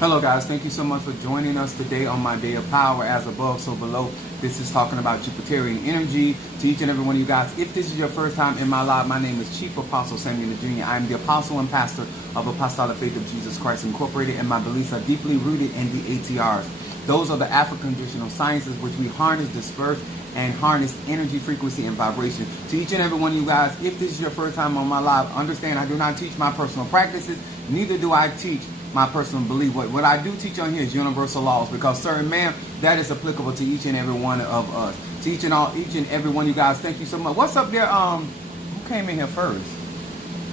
Hello guys, thank you so much for joining us today on my day of power, as above so below. This is talking about Jupiterian energy. To each and every one of you guys, if this is your first time in my live, my name is Chief Apostle Samuel Jr. I am the apostle and pastor of Apostolic Faith of Jesus Christ Incorporated, and my beliefs are deeply rooted in the ATRs. Those are the African traditional sciences which we harness, disperse, and harness energy, frequency, and vibration. To each and every one of you guys, if this is your first time on my live, understand I do not teach my personal practices, neither do I teach my personal belief. What I do teach on here is universal laws, because certain man, that is applicable to each and every one of us. To each and every one of you guys, thank you so much. What's up there? Who came in here first?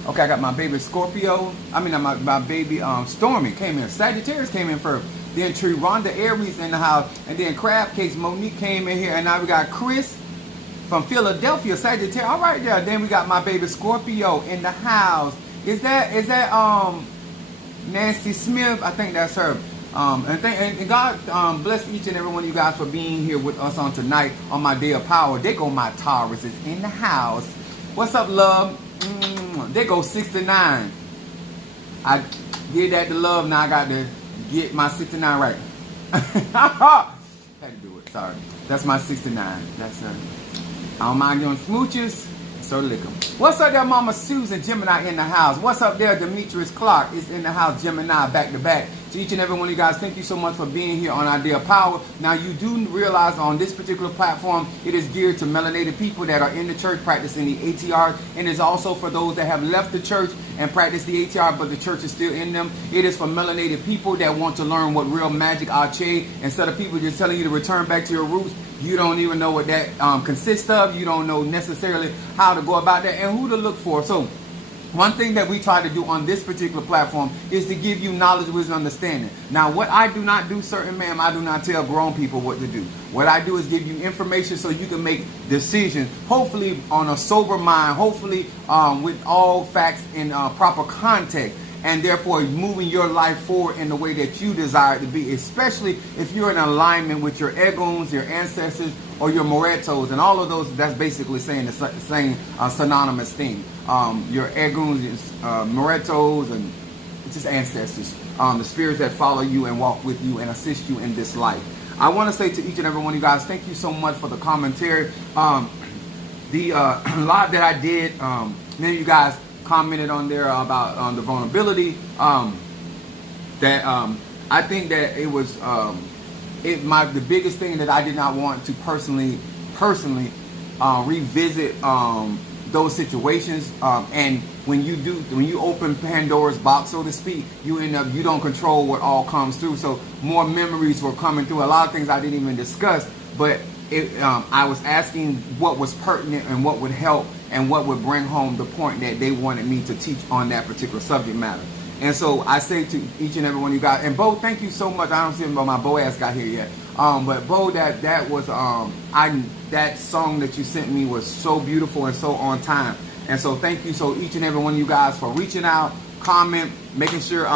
Okay, I got my baby Scorpio. My baby Stormy came in. Sagittarius came in first. Then Rhonda Aries in the house, and then Crab Cakes Monique came in here, and now we got Chris from Philadelphia, Sagittarius. All right there. Then we got my baby Scorpio in the house. Is that Nancy Smith? I think that's her. And God bless each and every one of you guys for being here with us on tonight on my day of power. There go my Taurus is in the house. What's up, love? There go 69. I did that to love. Now I got to get my 69 right. Had to do it. Sorry. That's my 69. That's her. I don't mind doing smooches. So lick 'em. What's up there, Mama Susan Gemini in the house? What's up there, Demetrius Clark is in the house, Gemini back to back. To each and every one of you guys, thank you so much for being here on our day of power. Now you do realize on this particular platform, it is geared to melanated people that are in the church practicing the ATR, and is also for those that have left the church and practice the ATR, but the church is still in them. It is for melanated people that want to learn what real magic Ache, instead of people just telling you to return back to your roots. You don't even know what that consists of. You don't know necessarily how to go about that and who to look for. So one thing that we try to do on this particular platform is to give you knowledge, wisdom, understanding. Now, what I do not do, certain ma'am, I do not tell grown people what to do. What I do is give you information so you can make decisions, hopefully on a sober mind, hopefully with all facts in proper context, and therefore moving your life forward in the way that you desire it to be, especially if you're in alignment with your Eguns, your ancestors, or your Moretos, and all of those. That's basically saying the same synonymous thing. Your Eguns, Moretos, and it's just ancestors, the spirits that follow you and walk with you and assist you in this life. I want to say to each and every one of you guys, thank you so much for the commentary. The live that I did, many of you guys commented on there about the vulnerability. I think that it was the biggest thing that I did not want to personally revisit those situations. And when you open Pandora's box, so to speak, you don't control what all comes through. So more memories were coming through. A lot of things I didn't even discuss, but I was asking what was pertinent and what would help and what would bring home the point that they wanted me to teach on that particular subject matter. And so I say to each and every one of you guys, and Bo, thank you so much. I don't see him, but my Boaz got here yet. But Bo, that was that song that you sent me was so beautiful and so on time. And so thank you, so each and every one of you guys, for reaching out, comment, making sure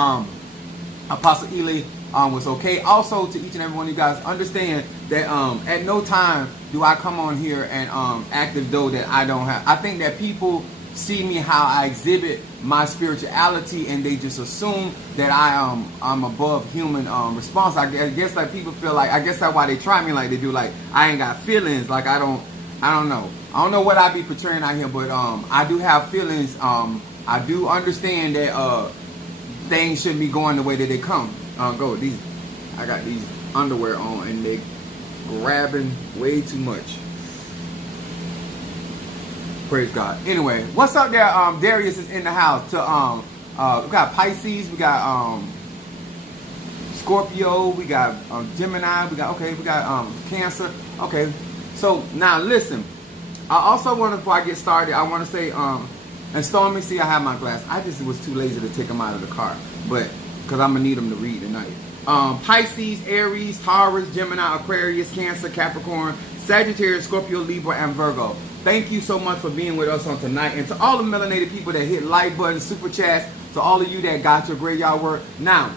Apostle Ely was okay. Also, to each and every one of you guys, understand that at no time do I come on here and act as though that I don't have. I think that people see me how I exhibit my spirituality, and they just assume that I'm above human response. I guess like people feel like, I guess that's why they try me like they do. Like I ain't got feelings. Like I don't know. I don't know what I be portraying out here, but I do have feelings. I do understand that things shouldn't be going the way that they come. I got these underwear on and they grabbing way too much. Praise God. Anyway, what's up there? Darius is in the house. We got Pisces, we got Scorpio, we got Gemini, we got Cancer. Okay, so now listen. I also want to, before I get started, I want to say and Stormy, see, I have my glass. I just was too lazy to take them out of the car, but because I'm gonna need them to read tonight. Pisces, Aries, Taurus, Gemini, Aquarius, Cancer, Capricorn, Sagittarius, Scorpio, Libra, and Virgo. Thank you so much for being with us on tonight. And to all the melanated people that hit like buttons, super chats, to all of you that got your graveyard work. Now,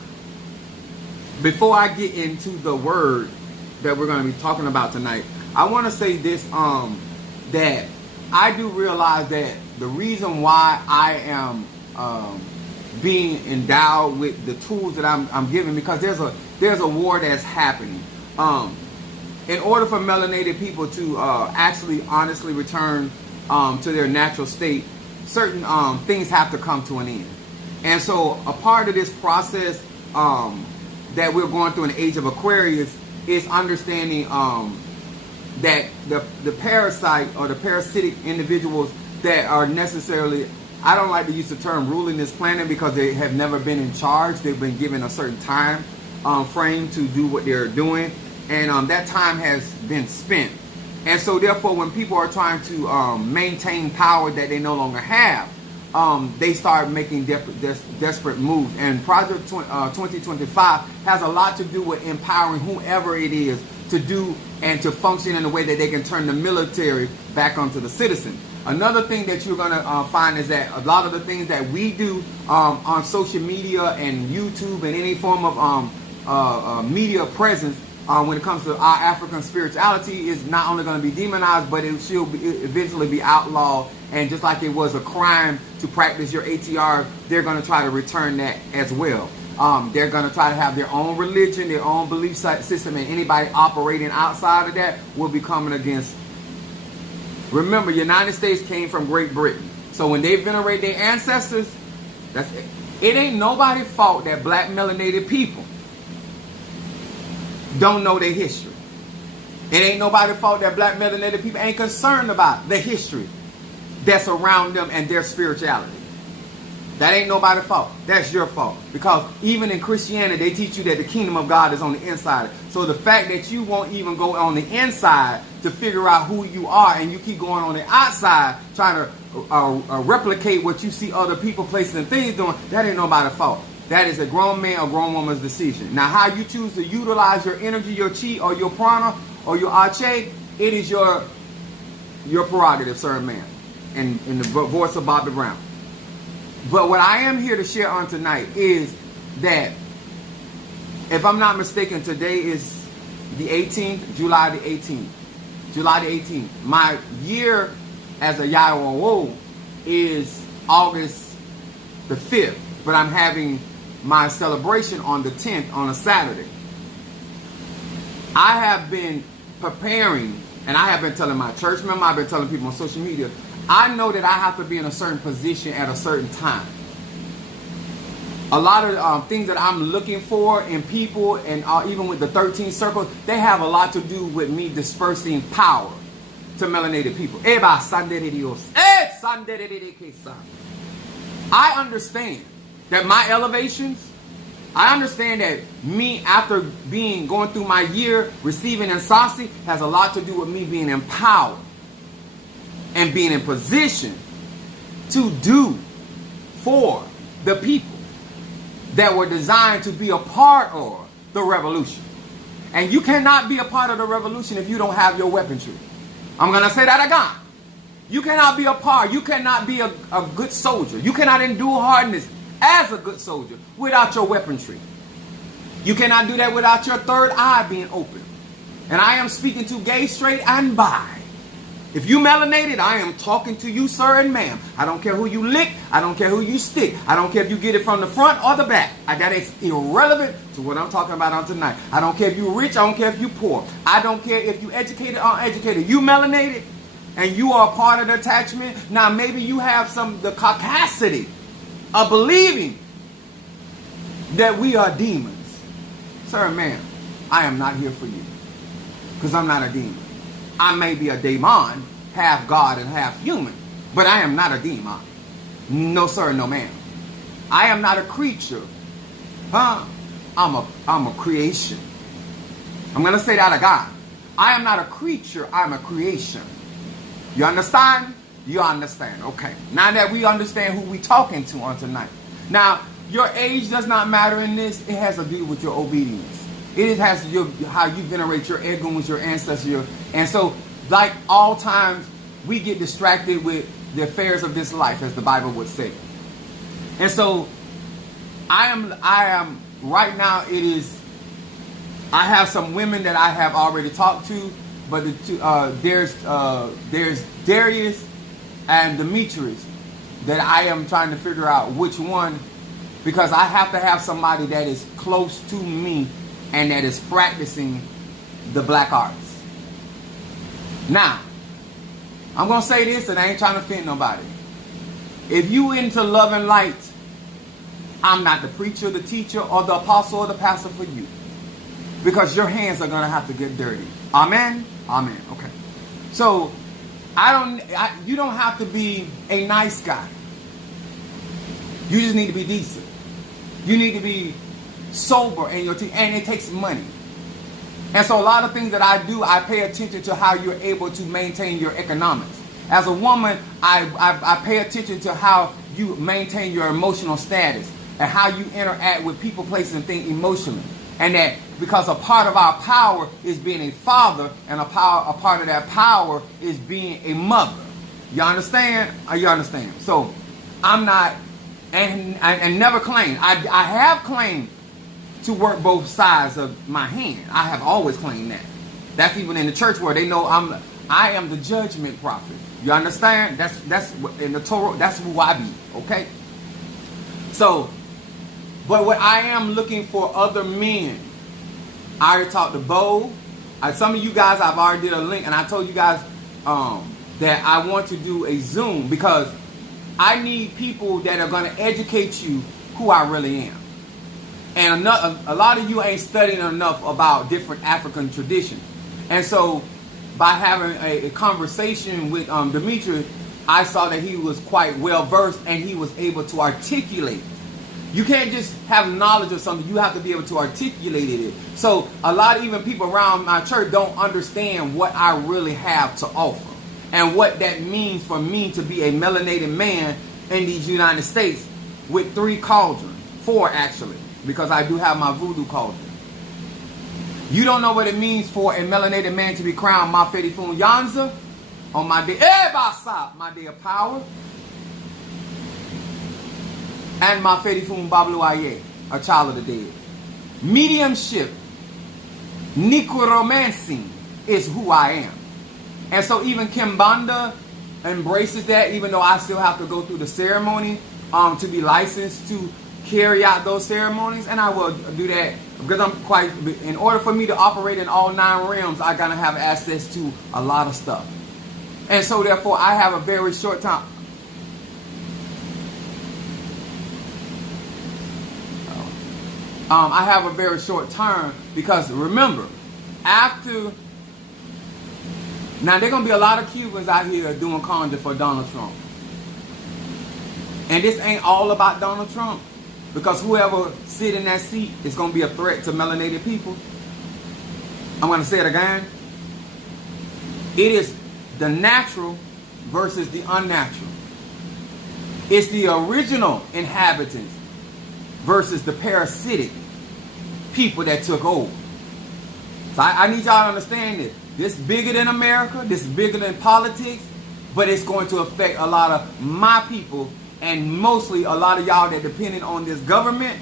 before I get into the word that we're going to be talking about tonight, I want to say this, that I do realize that the reason why I am being endowed with the tools that I'm giving, because there's a war that's happening. In order for melanated people to actually honestly return to their natural state, certain things have to come to an end. And so a part of this process that we're going through in the age of Aquarius is understanding that the parasite or the parasitic individuals that are necessarily, I don't like to use the term ruling this planet, because they have never been in charge. They've been given a certain time frame to do what they're doing, and that time has been spent. And so therefore, when people are trying to maintain power that they no longer have, they start making desperate moves. And Project 2025 has a lot to do with empowering whoever it is to do and to function in a way that they can turn the military back onto the citizen. Another thing that you're going to find is that a lot of the things that we do on social media and YouTube and any form of media presence when it comes to our African spirituality is not only going to be demonized, but it should eventually be outlawed. And just like it was a crime to practice your ATR, they're going to try to return that as well. They're going to try to have their own religion, their own belief system, and anybody operating outside of that will be coming against. Remember, United States came from Great Britain. So when they venerate their ancestors, that's it. It ain't nobody's fault that black melanated people don't know their history. It ain't nobody's fault that black melanated people ain't concerned about the history that's around them and their spirituality. That ain't nobody's fault. That's your fault. Because even in Christianity, they teach you that the kingdom of God is on the inside. So the fact that you won't even go on the inside to figure out who you are, and you keep going on the outside trying to replicate what you see other people, places, and things doing, that ain't nobody's fault. That is a grown man or grown woman's decision. Now, how you choose to utilize your energy, your chi, or your prana, or your ache, it is your prerogative, sir and ma'am. In the voice of Bobby Brown. But what I am here to share on tonight is that, if I'm not mistaken, today is the 18th, July the 18th. July the 18th. My year as a Yayawawo is August the 5th. But I'm having my celebration on the 10th, on a Saturday. I have been preparing, and I have been telling my church members, I've been telling people on social media, I know that I have to be in a certain position at a certain time. A lot of things that I'm looking for in people, and even with the 13 circles, they have a lot to do with me dispersing power to melanated people. I understand that my elevations, I understand that me, after going through my year receiving Ansasi, has a lot to do with me being empowered and being in position to do for the people that were designed to be a part of the revolution. And you cannot be a part of the revolution if you don't have your weaponry. I'm going to say that again. You cannot be a part. You cannot be a good soldier. You cannot endure hardness as a good soldier without your weaponry. You cannot do that without your third eye being open. And I am speaking to gay, straight, and bi. If you melanated, I am talking to you, sir and ma'am. I don't care who you lick. I don't care who you stick. I don't care if you get it from the front or the back. That is irrelevant to what I'm talking about on tonight. I don't care if you're rich. I don't care if you're poor. I don't care if you educated or uneducated. You melanated and you are a part of the attachment. Now maybe you have the capacity of believing that we are demons. Sir and ma'am, I am not here for you. Because I'm not a demon. I may be a demon, half God and half human, but I am not a demon. No sir, no ma'am. I am not a creature. I'm a creation. I'm going to say that again. I am not a creature, I'm a creation. You understand? You understand. Okay. Now that we understand who we talking to on tonight. Now, your age does not matter in this. It has to do with your obedience. It has to do with how you venerate your eguns, your ancestors. And so, like all times, we get distracted with the affairs of this life, as the Bible would say. And so, I am right now, I have some women that I have already talked to, but there's Darius and Demetrius that I am trying to figure out which one because I have to have somebody that is close to me and that is practicing the black arts. Now, I'm going to say this, and I ain't trying to offend nobody. If you into love and light, I'm not the preacher, the teacher, or the apostle, or the pastor for you. Because your hands are going to have to get dirty. Amen? Amen. Okay. So, you don't have to be a nice guy. You just need to be decent. You need to be sober in your team, and it takes money. And so a lot of things that I do, I pay attention to how you're able to maintain your economics. As a woman, I pay attention to how you maintain your emotional status and how you interact with people, places, and things emotionally. And that because a part of our power is being a father, and a part of that power is being a mother. You understand? You understand? So I'm not, and never claimed. I have claimed to work both sides of my hand. I have always claimed that. That's even in the church where they know I am the judgment prophet. You understand? That's in the Torah. That's who I be. Okay. So, but what I am looking for other men. I already talked to Bo. Some of you guys, I've already did a link, and I told you guys that I want to do a Zoom because I need people that are going to educate you who I really am. And a lot of you ain't studying enough about different African traditions. And so by having a conversation with Demetrius, I saw that he was quite well versed and he was able to articulate. You can't just have knowledge of something. You have to be able to articulate it. So a lot of even people around my church don't understand what I really have to offer and what that means for me to be a melanated man in these United States with 3 cauldrons, 4 actually, because I do have my voodoo cauldron. You don't know what it means for a melanated man to be crowned Mafedi Fun Yanza on my day, my day of power, and Mafedi Fun Bablu Aye, a child of the dead. Mediumship, necromancy is who I am. And so even Kimbanda embraces that, even though I still have to go through the ceremony to be licensed to carry out those ceremonies, and I will do that because I'm quite, in order for me to operate in all 9 realms, I gotta have access to a lot of stuff. And so therefore I have a very short time. I have a very short term because remember, after, now there gonna be a lot of Cubans out here doing conjure for Donald Trump. And this ain't all about Donald Trump. Because whoever sit in that seat is going to be a threat to melanated people. I'm going to say it again. It is the natural versus the unnatural. It's the original inhabitants versus the parasitic people that took over. So I need y'all to understand this. This is bigger than America. This is bigger than politics. But it's going to affect a lot of my people. And mostly a lot of y'all that depending on this government.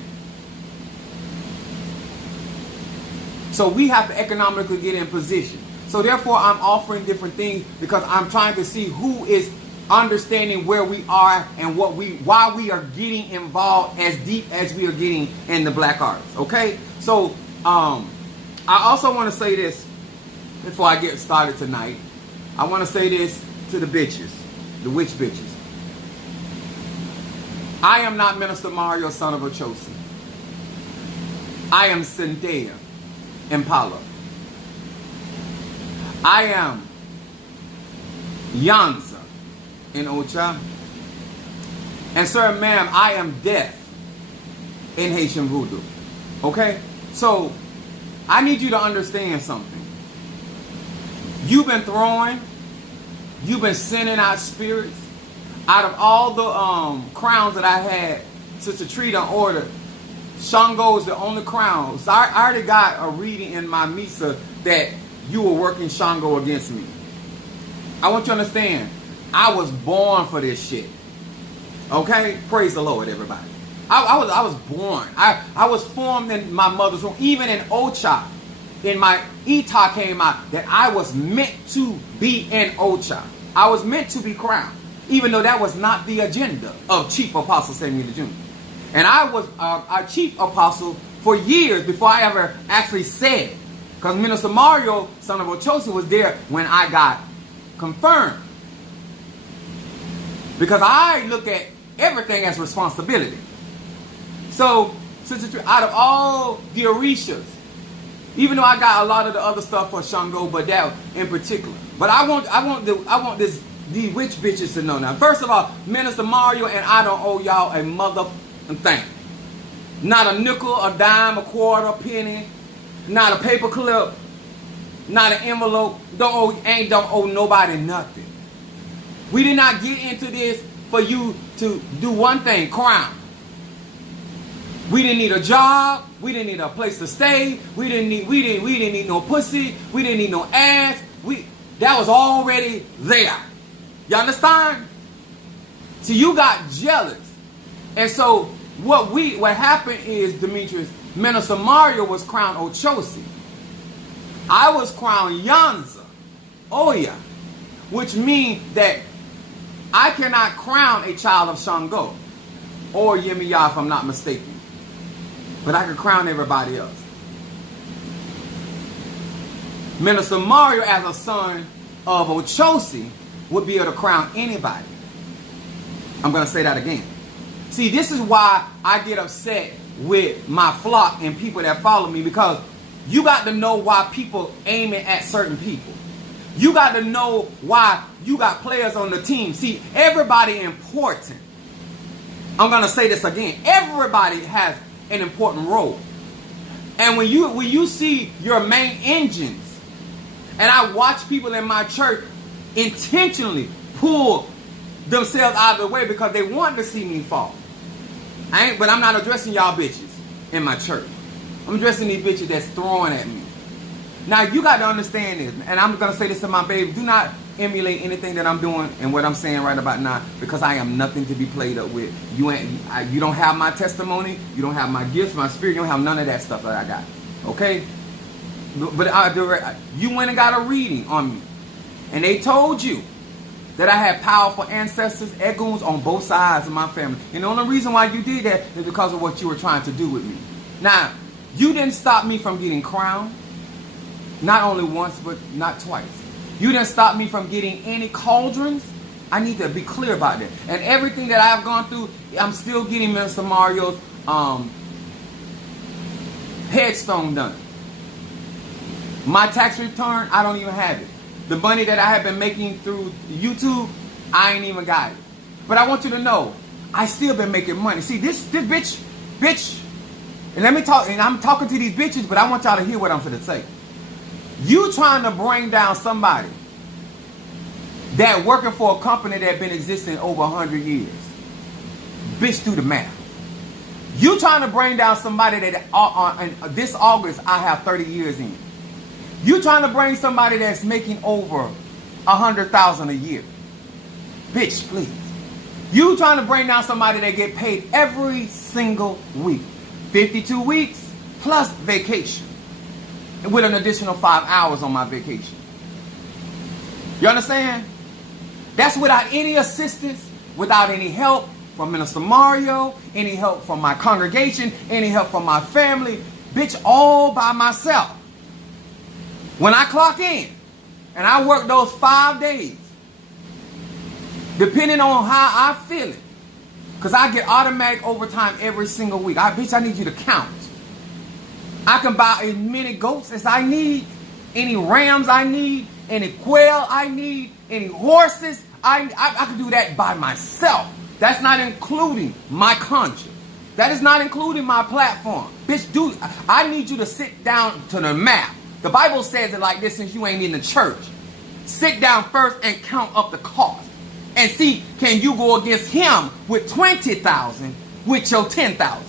So we have to economically get in position. So therefore I'm offering different things because I'm trying to see who is understanding where we are and why we are getting involved as deep as we are getting in the black arts. Okay? So I also want to say this before I get started tonight. I want to say this to the bitches, the witch bitches. I am not Minister Mario, son of Ochosi. I am Cynthia Impala. I am Yanza in Ocha. And sir, ma'am, I am death in Haitian Voodoo. Okay? So, I need you to understand something. You've been throwing, you've been sending out spirits. Out of all the crowns that I had, Sister Trita ordered, Shango is the only crown. So I already got a reading in my Misa that you were working Shango against me. I want you to understand, I was born for this shit. Okay? Praise the Lord, everybody. I was born. I was formed in my mother's womb. Even in Ocha, in my Ita came out that I was meant to be in Ocha. I was meant to be crowned. Even though that was not the agenda of Chief Apostle Samuel Jr. And I was our chief apostle for years before I ever actually said it. Because Minister Mario, son of Ochosi, was there when I got confirmed. Because I look at everything as responsibility. So, out of all the Orishas, even though I got a lot of the other stuff for Shango, but that in particular. But I want these witch bitches to know now. First of all, Minister Mario and I don't owe y'all a mother thing. Not a nickel, a dime, a quarter, a penny, not a paper clip, not an envelope. Don't owe nobody nothing. We did not get into this for you to do one thing, crown. We didn't need a job. We didn't need a place to stay. We didn't need no pussy. We didn't need no ass. That was already there. You understand? So you got jealous. And so what happened is, Demetrius, Minister Mario was crowned Ochosi. I was crowned Yanza. Oya. Which means that I cannot crown a child of Shango. Or Yemiya, if I'm not mistaken. But I can crown everybody else. Minister Mario, as a son of Ochosi, would be able to crown anybody. I'm going to say that again. See, this is why I get upset with my flock and people that follow me, because you got to know why people aiming at certain people. You got to know why you got players on the team. See, everybody important. I'm going to say this again. Everybody has an important role. And when you see your main engines, and I watch people in my church intentionally pull themselves out of the way because they want to see me fall. But I'm not addressing y'all bitches in my church. I'm addressing these bitches that's throwing at me. Now you got to understand this, and I'm going to say this to my baby. Do not emulate anything that I'm doing and what I'm saying right about now, because I am nothing to be played up with. You don't have my testimony. You don't have my gifts, my spirit. You don't have none of that stuff that I got. Okay? But you went and got a reading on me, and they told you that I had powerful ancestors, egoons on both sides of my family. And the only reason why you did that is because of what you were trying to do with me. Now, you didn't stop me from getting crowned. Not only once, but not twice. You didn't stop me from getting any cauldrons. I need to be clear about that. And everything that I've gone through, I'm still getting Minister Mario's headstone done. My tax return, I don't even have it. The money that I have been making through YouTube, I ain't even got it. But I want you to know, I still been making money. See, this bitch, and let me talk, and I'm talking to these bitches, but I want y'all to hear what I'm finna say. You trying to bring down somebody that working for a company that been existing over 100 years. Bitch, do the math. You trying to bring down somebody that this August I have 30 years in. You trying to bring somebody that's making over 100,000 a year. Bitch, please. You trying to bring down somebody that get paid every single week. 52 weeks plus vacation. With an additional 5 hours on my vacation. You understand? That's without any assistance, without any help from Minister Mario, any help from my congregation, any help from my family. Bitch, all by myself. When I clock in, and I work those 5 days, depending on how I feel it, because I get automatic overtime every single week. Bitch, I need you to count. I can buy as many goats as I need, any rams I need, any quail I need, any horses. I can do that by myself. That's not including my conscience. That is not including my platform. Bitch, dude, I need you to sit down to the map. The Bible says it like this, since you ain't in the church. Sit down first and count up the cost. And see, can you go against him with 20,000 with your 10,000?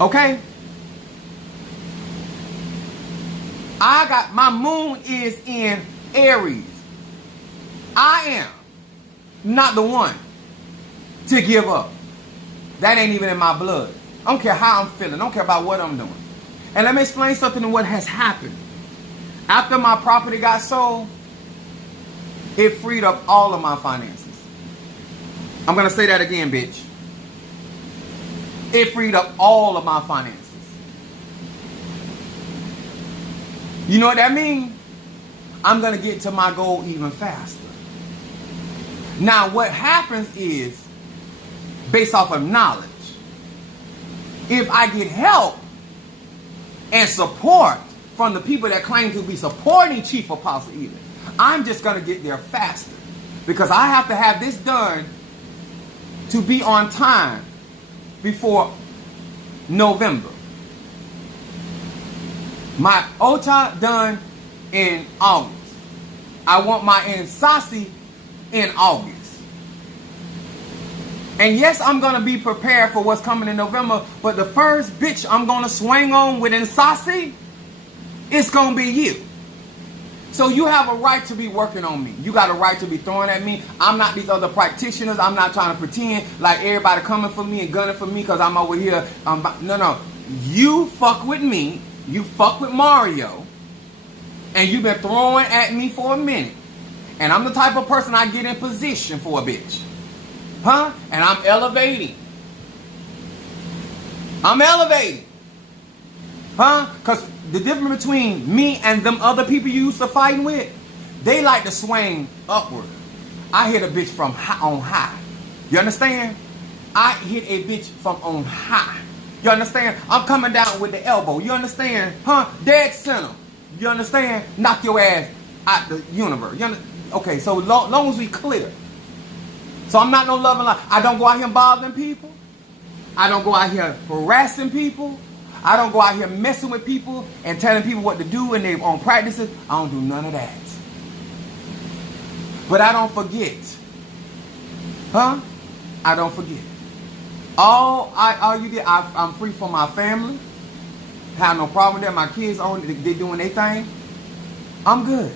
Okay? My moon is in Aries. I am not the one to give up. That ain't even in my blood. I don't care how I'm feeling. I don't care about what I'm doing. And let me explain something to what has happened. After my property got sold, it freed up all of my finances. I'm going to say that again, bitch. It freed up all of my finances. You know what that means? I'm going to get to my goal even faster. Now, what happens is, based off of knowledge, if I get help and support from the people that claim to be supporting Chief Apostle Ely, I'm just going to get there faster. Because I have to have this done to be on time before November. My OTA done in August. I want my Nsasi in August. And yes, I'm going to be prepared for what's coming in November, but the first bitch I'm going to swing on with Nsasi, it's going to be you. So you have a right to be working on me. You got a right to be throwing at me. I'm not these other practitioners. I'm not trying to pretend like everybody coming for me and gunning for me because I'm over here. No. You fuck with me. You fuck with Mario. And you've been throwing at me for a minute. And I'm the type of person I get in position for a bitch. Huh? And I'm elevating. Huh? Because the difference between me and them other people you used to fighting with, they like to swing upward. I hit a bitch from on high. You understand? I hit a bitch from on high. You understand? I'm coming down with the elbow. You understand? Huh? Dead center. You understand? Knock your ass out the universe. Okay, so long as we clear. So I'm not no loving life. I don't go out here bothering people. I don't go out here harassing people. I don't go out here messing with people and telling people what to do in their own practices. I don't do none of that. But I don't forget. Huh? I don't forget. All you did, I'm free from my family. Have no problem with that. My kids they doing their thing. I'm good.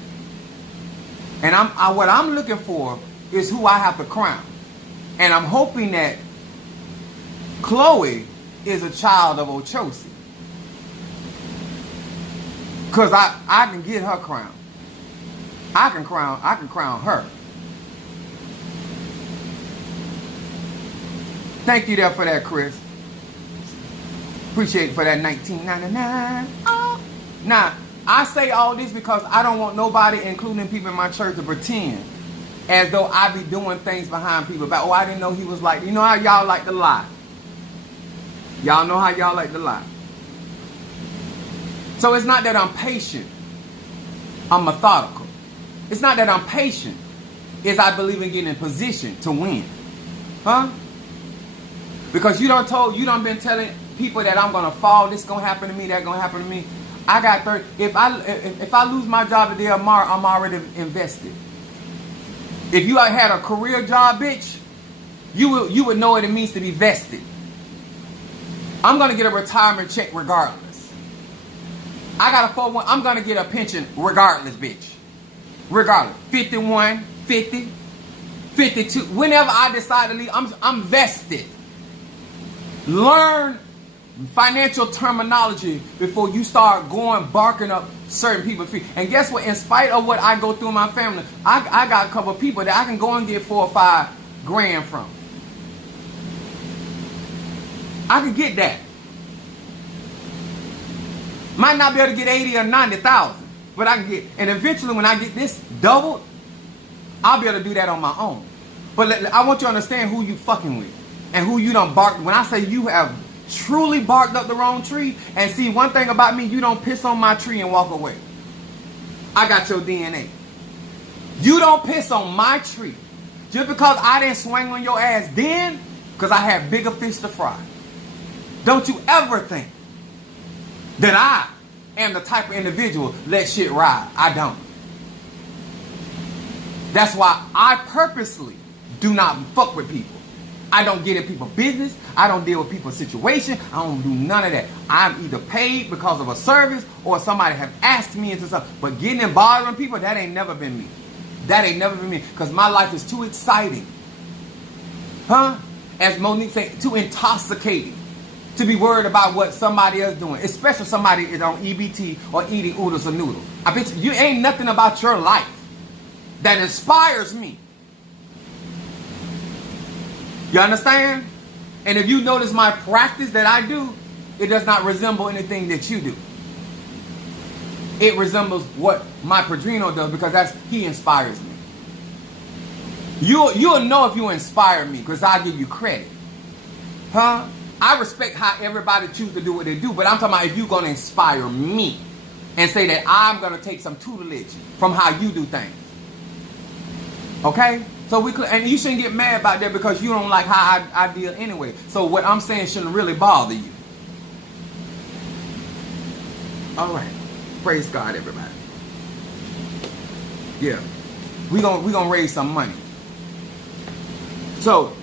And what I'm looking for is who I have to crown. And I'm hoping that Chloe is a child of Ochosi. Because I can get her crown. I can crown her. Thank you there for that, Chris. Appreciate it for that $19.99. Oh. Now, I say all this because I don't want nobody, including people in my church, to pretend as though I be doing things behind people. About, I didn't know he was like, you know how y'all like to lie. Y'all know how y'all like to lie. So it's not that I'm patient. I'm methodical. It's not that I'm patient. It's I believe in getting in position to win. Huh? Because you done been telling people that I'm gonna fall, this gonna happen to me, that gonna happen to me. I got 30. If I lose my job today or tomorrow, I'm already invested. If you had a career job, bitch, you would know what it means to be vested. I'm gonna get a retirement check regardless. I got a 401. I'm gonna get a pension regardless, bitch. Regardless. 51, 50, 52. Whenever I decide to leave, I'm vested. Learn financial terminology before you start barking up certain people's feet. And guess what? In spite of what I go through in my family, I got a couple of people that I can go and get 4 or 5 grand from. I can get that. Might not be able to get 80 or 90,000, but I can get. And eventually, when I get this doubled, I'll be able to do that on my own. But I want you to understand who you fucking with and who you done barked. When I say you have truly barked up the wrong tree, and see, one thing about me, you don't piss on my tree and walk away. I got your DNA. You don't piss on my tree just because I didn't swing on your ass then, because I had bigger fish to fry. Don't you ever think that I am the type of individual let shit ride. I don't. That's why I purposely do not fuck with people. I don't get in people's business. I don't deal with people's situation. I don't do none of that. I'm either paid because of a service or somebody have asked me into something. But getting and bothering people, that ain't never been me. That ain't never been me. Because my life is too exciting. Huh? As Monique said, too intoxicating to be worried about what somebody else doing. Especially somebody is on EBT or eating oodles or noodles. I bet you ain't nothing about your life that inspires me. You understand? And if you notice my practice that I do, it does not resemble anything that you do. It resembles what my Padrino does, because he inspires me. You'll know if you inspire me, because I give you credit. Huh? I respect how everybody chooses to do what they do, but I'm talking about if you're going to inspire me and say that I'm going to take some tutelage from how you do things. Okay? So and you shouldn't get mad about that, because you don't like how I deal anyway. So what I'm saying shouldn't really bother you. All right. Praise God, everybody. Yeah. We're gonna raise some money. So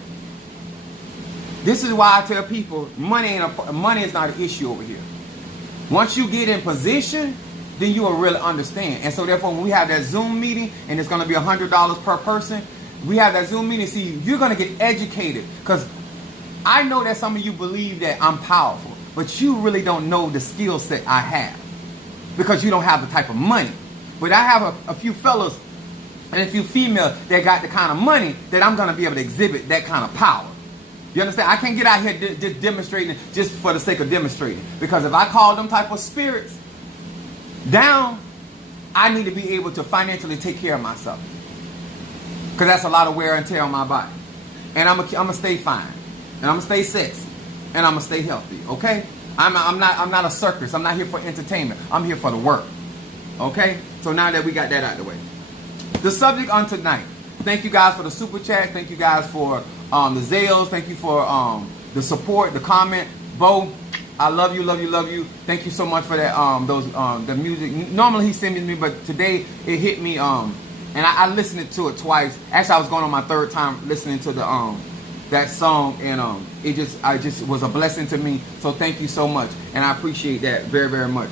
this is why I tell people money is not an issue over here. Once you get in position, then you will really understand. And so therefore, when we have that Zoom meeting, and it's going to be $100 per person, we have that Zoom meeting. See, you're going to get educated, because I know that some of you believe that I'm powerful, but you really don't know the skill set I have, because you don't have the type of money. But I have a few fellows and a few females that got the kind of money that I'm going to be able to exhibit that kind of power. You understand? I can't get out here just demonstrating just for the sake of demonstrating. Because if I call them type of spirits down, I need to be able to financially take care of myself. Because that's a lot of wear and tear on my body. And I'm gonna stay fine. And I'm gonna stay sexy. And I'm gonna stay healthy. Okay? I'm not a circus. I'm not here for entertainment. I'm here for the work. Okay? So now that we got that out of the way. The subject on tonight. Thank you guys for the super chat. Thank you guys for the Zales. Thank you for the support, the comment. Bo, I love you, love you, love you. Thank you so much for that. The music. Normally he sends me, but today it hit me. And I listened to it twice. Actually, I was going on my third time listening to the that song, and it just was a blessing to me. So thank you so much, and I appreciate that very, very much.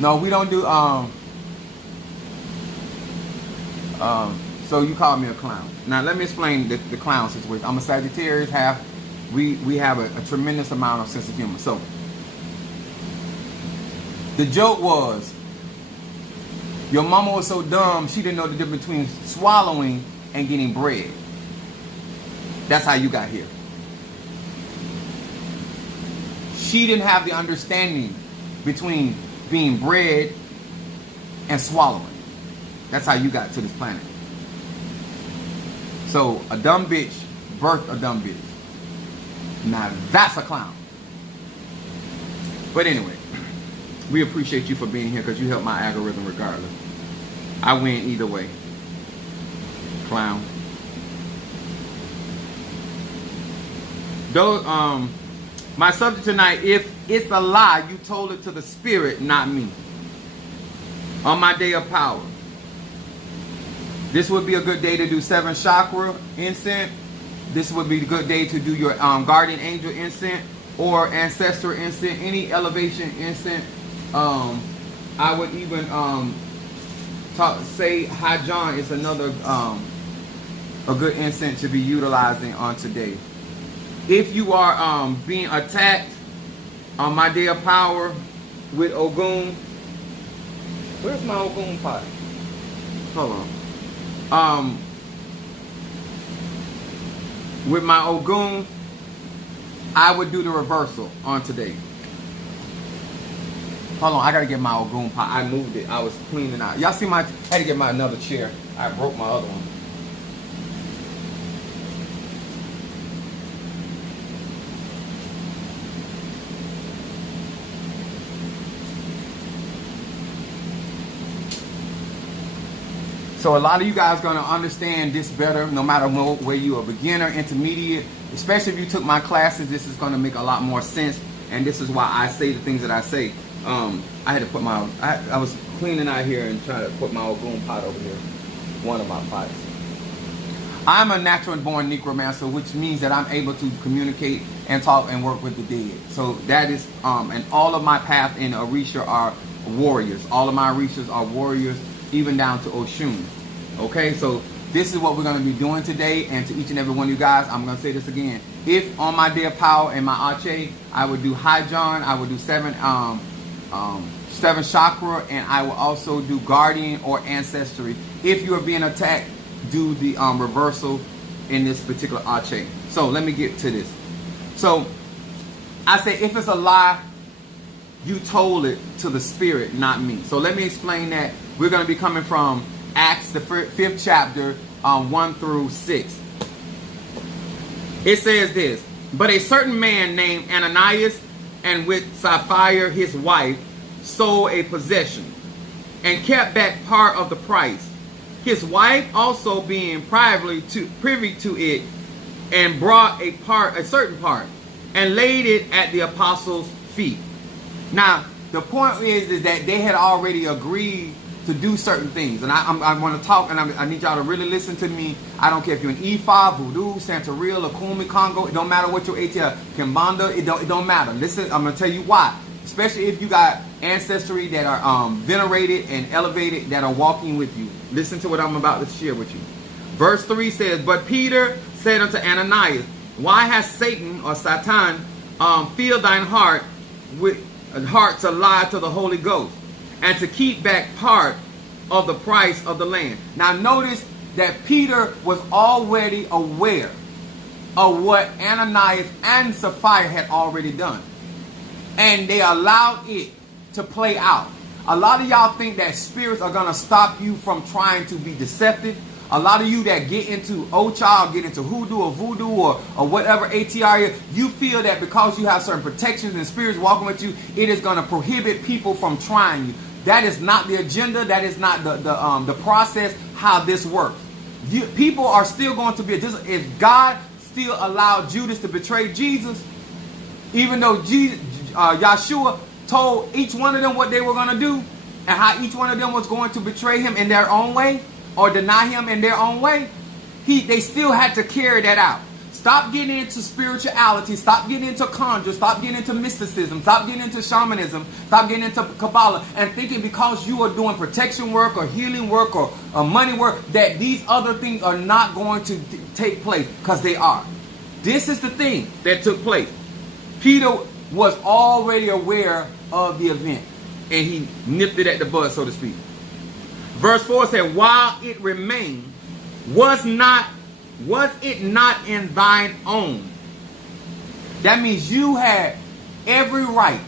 No, we don't do so you call me a clown. Now let me explain the clown situation. I'm a Sagittarius. We have a tremendous amount of sense of humor. So the joke was, your mama was so dumb she didn't know the difference between swallowing and getting bread. That's how you got here. She didn't have the understanding between being bred and swallowing. That's how you got to this planet. So a dumb bitch birthed a dumb bitch. Now that's a clown. But anyway, we appreciate you for being here, because you help my algorithm regardless. I win either way. Clown. Though, my subject tonight, if it's a lie, you told it to the spirit, not me. On my day of power. This would be a good day to do 7 chakra incense. This would be a good day to do your guardian angel incense or ancestor incense, any elevation incense. I would even say High John is another a good incense to be utilizing on today. If you are being attacked on my day of power with Ogun, where's my Ogun pot? Hold on. With my Ogun, I would do the reversal on today. Hold on, I gotta get my Ogun pot. I moved it. I was cleaning out. Y'all see I had to get my another chair. I broke my other one. So a lot of you guys are going to understand this better, no matter where you're a beginner, intermediate. Especially if you took my classes, this is going to make a lot more sense. And this is why I say the things that I say. I had to put I was cleaning out here and trying to put my Ogun pot over here. One of my pots. I'm a natural born necromancer, which means that I'm able to communicate and talk and work with the dead. So that is, and all of my path in Orisha are warriors. All of my Orishas are warriors, even down to Oshun. Okay, so this is what we're going to be doing today. And to each and every one of you guys, I'm going to say this again. If on my day of power and my Ache, I would do High John, I would do 7 chakra, and I will also do guardian or ancestry. If you are being attacked, do the reversal in this particular arche. So let me get to this. So I say, if it's a lie, you told it to the Spirit, not me. So let me explain that. We're going to be coming from Acts, the 5th chapter, 1 through 6. It says this: but a certain man named Ananias, and with Sapphira his wife, sold a possession, and kept back part of the price. His wife also being privy to it, and brought a certain part, and laid it at the apostles' feet. Now, the point is that they had already agreed to do certain things. And I want to talk, and I need y'all to really listen to me. I don't care if you're an Ifa, Voodoo, Santeria, Lakumi, Congo. It don't matter what your ATL, Kimbanda. It don't matter. Listen, I'm going to tell you why. Especially if you got ancestry that are venerated and elevated, that are walking with you. Listen to what I'm about to share with you. Verse 3 says, but Peter said unto Ananias, why has Satan, or Satan, filled thine heart with a heart to lie to the Holy Ghost, and to keep back part of the price of the land? Now notice that Peter was already aware of what Ananias and Sapphira had already done. And they allowed it to play out. A lot of y'all think that spirits are going to stop you from trying to be deceptive. A lot of you that get into Ocha, or get into hoodoo or voodoo or whatever ATR, you feel that because you have certain protections and spirits walking with you, it is going to prohibit people from trying you. That is not the agenda. That is not the process how this works. People are still going to be, if God still allowed Judas to betray Jesus, even though Yahshua told each one of them what they were going to do, and how each one of them was going to betray him in their own way, or deny him in their own way, they still had to carry that out. Stop getting into spirituality. Stop getting into conjure. Stop getting into mysticism. Stop getting into shamanism. Stop getting into Kabbalah and thinking because you are doing protection work or healing work or money work that these other things are not going to take place, because they are. This is the thing that took place. Peter was already aware of the event, and he nipped it at the bud, so to speak. Verse 4 said, while it remained, was it not in thine own? That means you had every right.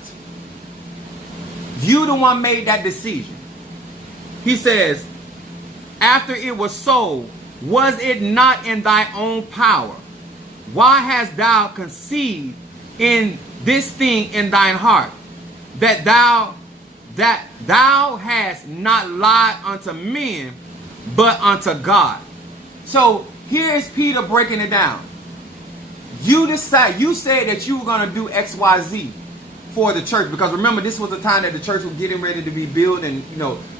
You the one made that decision. He says, after it was sold, was it not in thy own power? Why hast thou conceived in this thing in thine heart, that thou hast not lied unto men, but unto God? So here is Peter breaking it down. You said that you were going to do XYZ for the church, because remember, this was the time that the church was getting ready to be built, and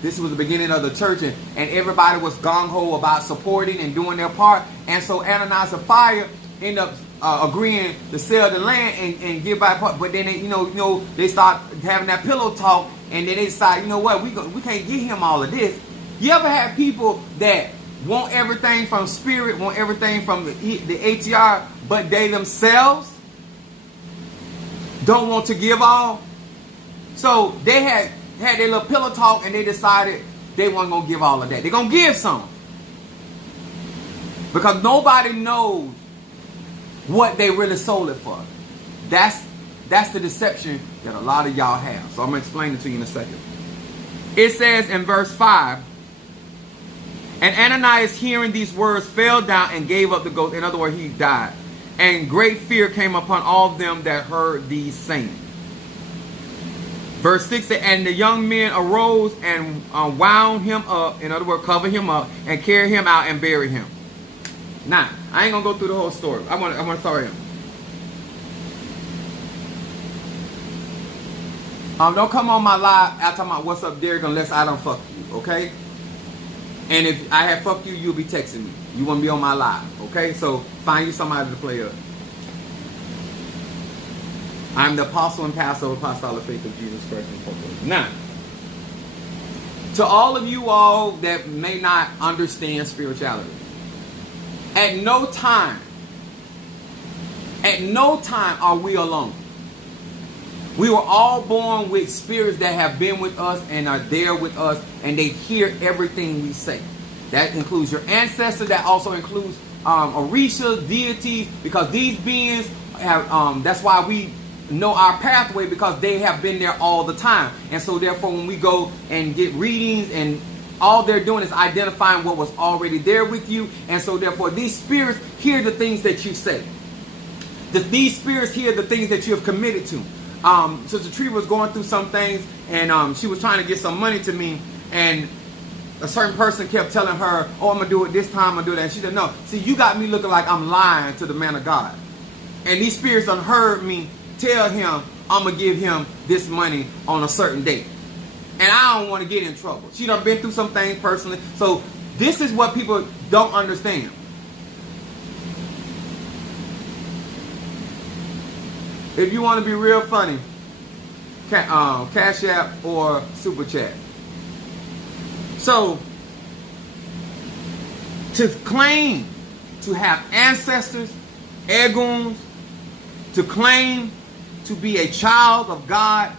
this was the beginning of the church, and everybody was gung-ho about supporting and doing their part. And so Ananias and Sapphira end up agreeing to sell the land and give back part. But then they start having that pillow talk, and then they decide, you know what, we can't give him all of this. You ever have people that want everything from spirit, want everything from the ATR, but they themselves don't want to give all? So they had their little pillow talk, and they decided they weren't going to give all of that. They're going to give some, because nobody knows what they really sold it for. That's the deception that a lot of y'all have. So I'm going to explain it to you in a second. It says in verse 5, and Ananias, hearing these words, fell down and gave up the ghost. In other words, he died. And great fear came upon all of them that heard these sayings. Verse 6 said, and the young men arose and wound him up. In other words, covered him up and carried him out and buried him. Now, I ain't going to go through the whole story. I want to start him. Don't come on my live after my what's up, Derek, unless I don't fuck you, okay? And if I have fucked you, you'll be texting me. You won't be on my live, okay? So find you somebody to play up. I'm the apostle and pastor of Apostolic Faith of Jesus Christ. Now, to all of you all that may not understand spirituality, at no time are we alone. We were all born with spirits that have been with us and are there with us, and they hear everything we say. That includes your ancestors. That also includes orishas, deities, because these beings have, that's why we know our pathway, because they have been there all the time. And so therefore when we go and get readings, and all they're doing is identifying what was already there with you. And so therefore these spirits hear the things that you say. These spirits hear the things that you have committed to. Sister Tree was going through some things, and she was trying to get some money to me, and a certain person kept telling her, oh, I'm going to do it this time, I'm going to do that. And she said, no, see, you got me looking like I'm lying to the man of God. And these spirits done heard me tell him I'm going to give him this money on a certain date. And I don't want to get in trouble. She done been through some things personally. So this is what people don't understand. If you want to be real funny, Cash App or Super Chat. So, to claim to have ancestors, eguns, to claim to be a child of God,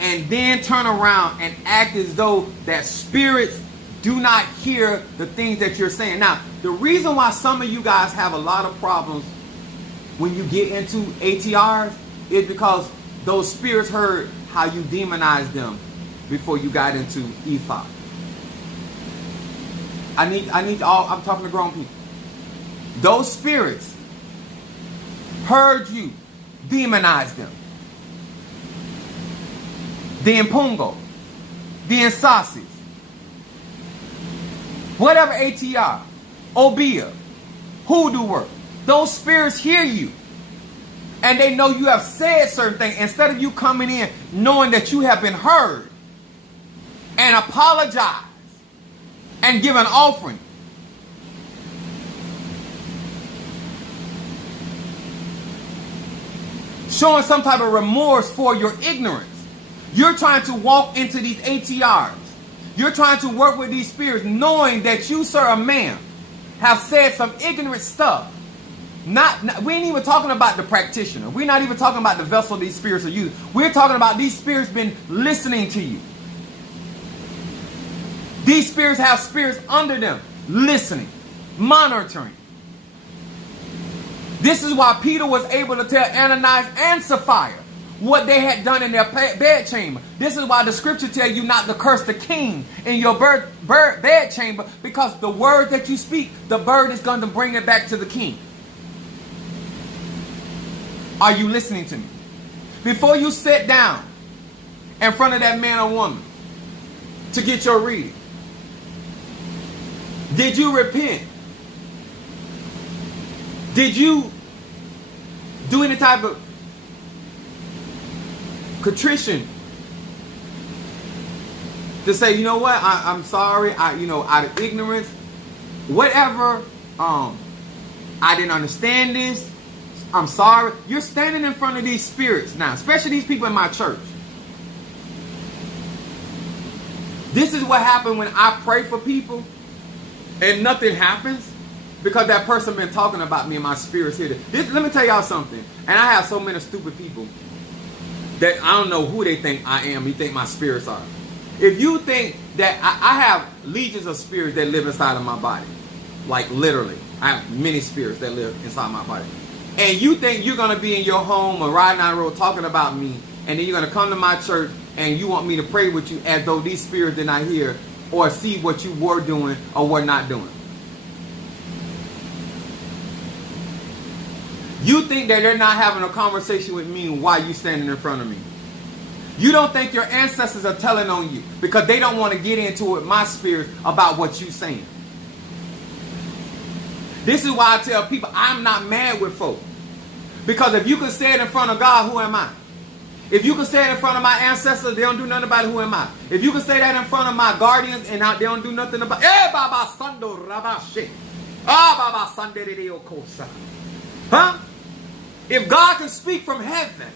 and then turn around and act as though that spirits do not hear the things that you're saying. Now, the reason why some of you guys have a lot of problems when you get into ATRs is because those spirits heard how you demonized them before you got into EFOP. I need all, I'm talking to grown people. Those spirits heard you demonize them. The Impungo, the Insasis, whatever ATR, Obia, hoodoo work, those spirits hear you. And they know you have said certain things. Instead of you coming in knowing that you have been heard and apologize and give an offering, showing some type of remorse for your ignorance. You're trying to walk into these ATRs. You're trying to work with these spirits knowing that you, sir, a man, have said some ignorant stuff. We ain't even talking about the practitioner. We're not even talking about the vessel these spirits are using. We're talking about these spirits been listening to you. These spirits have spirits under them, listening, monitoring. This is why Peter was able to tell Ananias and Sapphira what they had done in their bed chamber. This is why the scripture tells you not to curse the king in your bed chamber, because the word that you speak, the bird is going to bring it back to the king. Are you listening to me? Before you sit down in front of that man or woman to get your reading, did you repent? Did you do any type of contrition to say, you know what, I'm sorry, out of ignorance, whatever, I didn't understand this, I'm sorry. You're standing in front of these spirits now, especially these people in my church. This is what happened when I pray for people and nothing happens, because that person been talking about me and my spirits here. Let me tell y'all something. And I have so many stupid people that I don't know who they think I am. You think my spirits are. If you think that I have legions of spirits that live inside of my body, like literally, I have many spirits that live inside my body. And you think you're going to be in your home or riding down the road talking about me, and then you're going to come to my church and you want me to pray with you as though these spirits did not hear or see what you were doing or were not doing. You think that they're not having a conversation with me while you standing in front of me. You don't think your ancestors are telling on you because they don't want to get into it with my spirits about what you're saying. This is why I tell people I'm not mad with folk. Because if you can say it in front of God, who am I? If you can say it in front of my ancestors, they don't do nothing about it, who am I? If you can say that in front of my guardians and they don't do nothing about it, huh? If God can speak from heaven,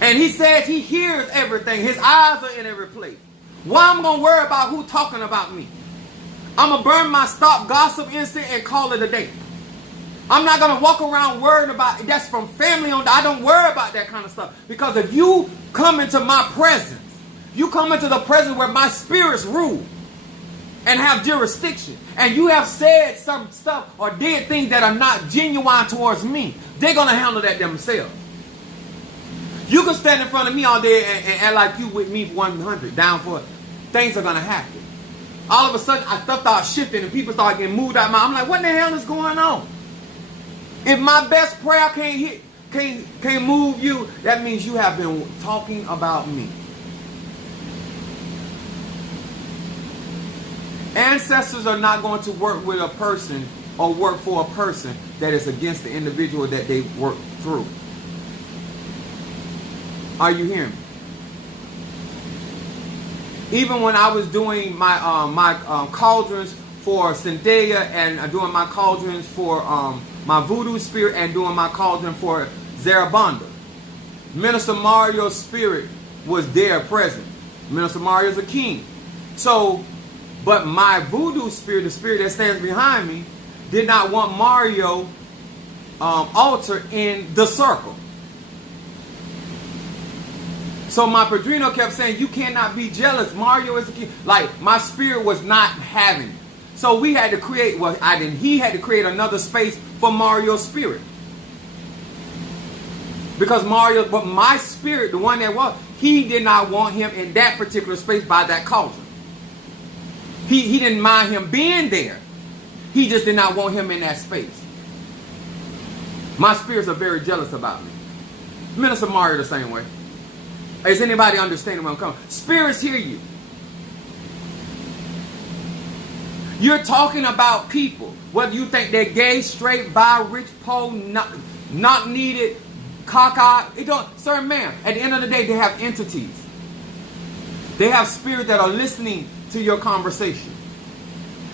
and he says he hears everything, his eyes are in every place, why am I going to worry about who talking about me? I'm going to burn my stop gossip incense and call it a day. I'm not going to walk around worrying about, that's from family on. I don't worry about that kind of stuff. Because if you come into my presence, you come into the presence where my spirits rule, and have jurisdiction, and you have said some stuff or did things that are not genuine towards me, they're going to handle that themselves. You can stand in front of me all day and act like you with me 100, down for it. Things are going to happen. All of a sudden, stuff starts shifting and people start getting moved out. I'm like, what the hell is going on? If my best prayer can't move you, that means you have been talking about me. Ancestors are not going to work with a person or work for a person that is against the individual that they work through. Are you hearing me? Even when I was doing my cauldrons for Cynthia and doing my cauldrons for my voodoo spirit and doing my cauldron for Zarabanda, Minister Mario's spirit was there present. Minister Mario's a king. So, but my voodoo spirit, the spirit that stands behind me, did not want Mario altar in the circle. So my Padrino kept saying, you cannot be jealous. Mario is a king. Like, my spirit was not having it. So we had to create, well, I didn't. He had to create another space for Mario's spirit. Because Mario, but my spirit, the one that was, he did not want him in that particular space by that cauldron. He didn't mind him being there. He just did not want him in that space. My spirits are very jealous about me. Minister Mario the same way. Is anybody understanding where I'm coming? Spirits hear you. You're talking about people. Whether you think they're gay, straight, bi, rich, poor, not needed, cockeyed. It don't, sir, ma'am. At the end of the day, they have entities. They have spirits that are listening to your conversation.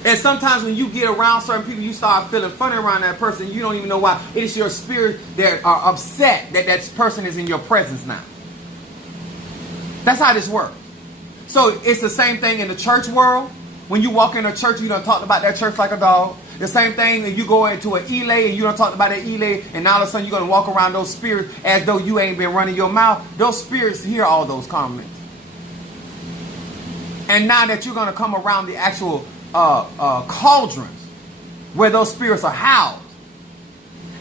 And sometimes when you get around certain people, you start feeling funny around that person. You don't even know why. It is your spirit that are upset that that person is in your presence now. That's how this works. So it's the same thing in the church world. When you walk in a church, you don't talk about that church like a dog. The same thing if you go into an elay and you don't talk about that elay, and all of a sudden you're going to walk around those spirits as though you ain't been running your mouth. Those spirits hear all those comments. And now that you're going to come around the actual cauldrons where those spirits are housed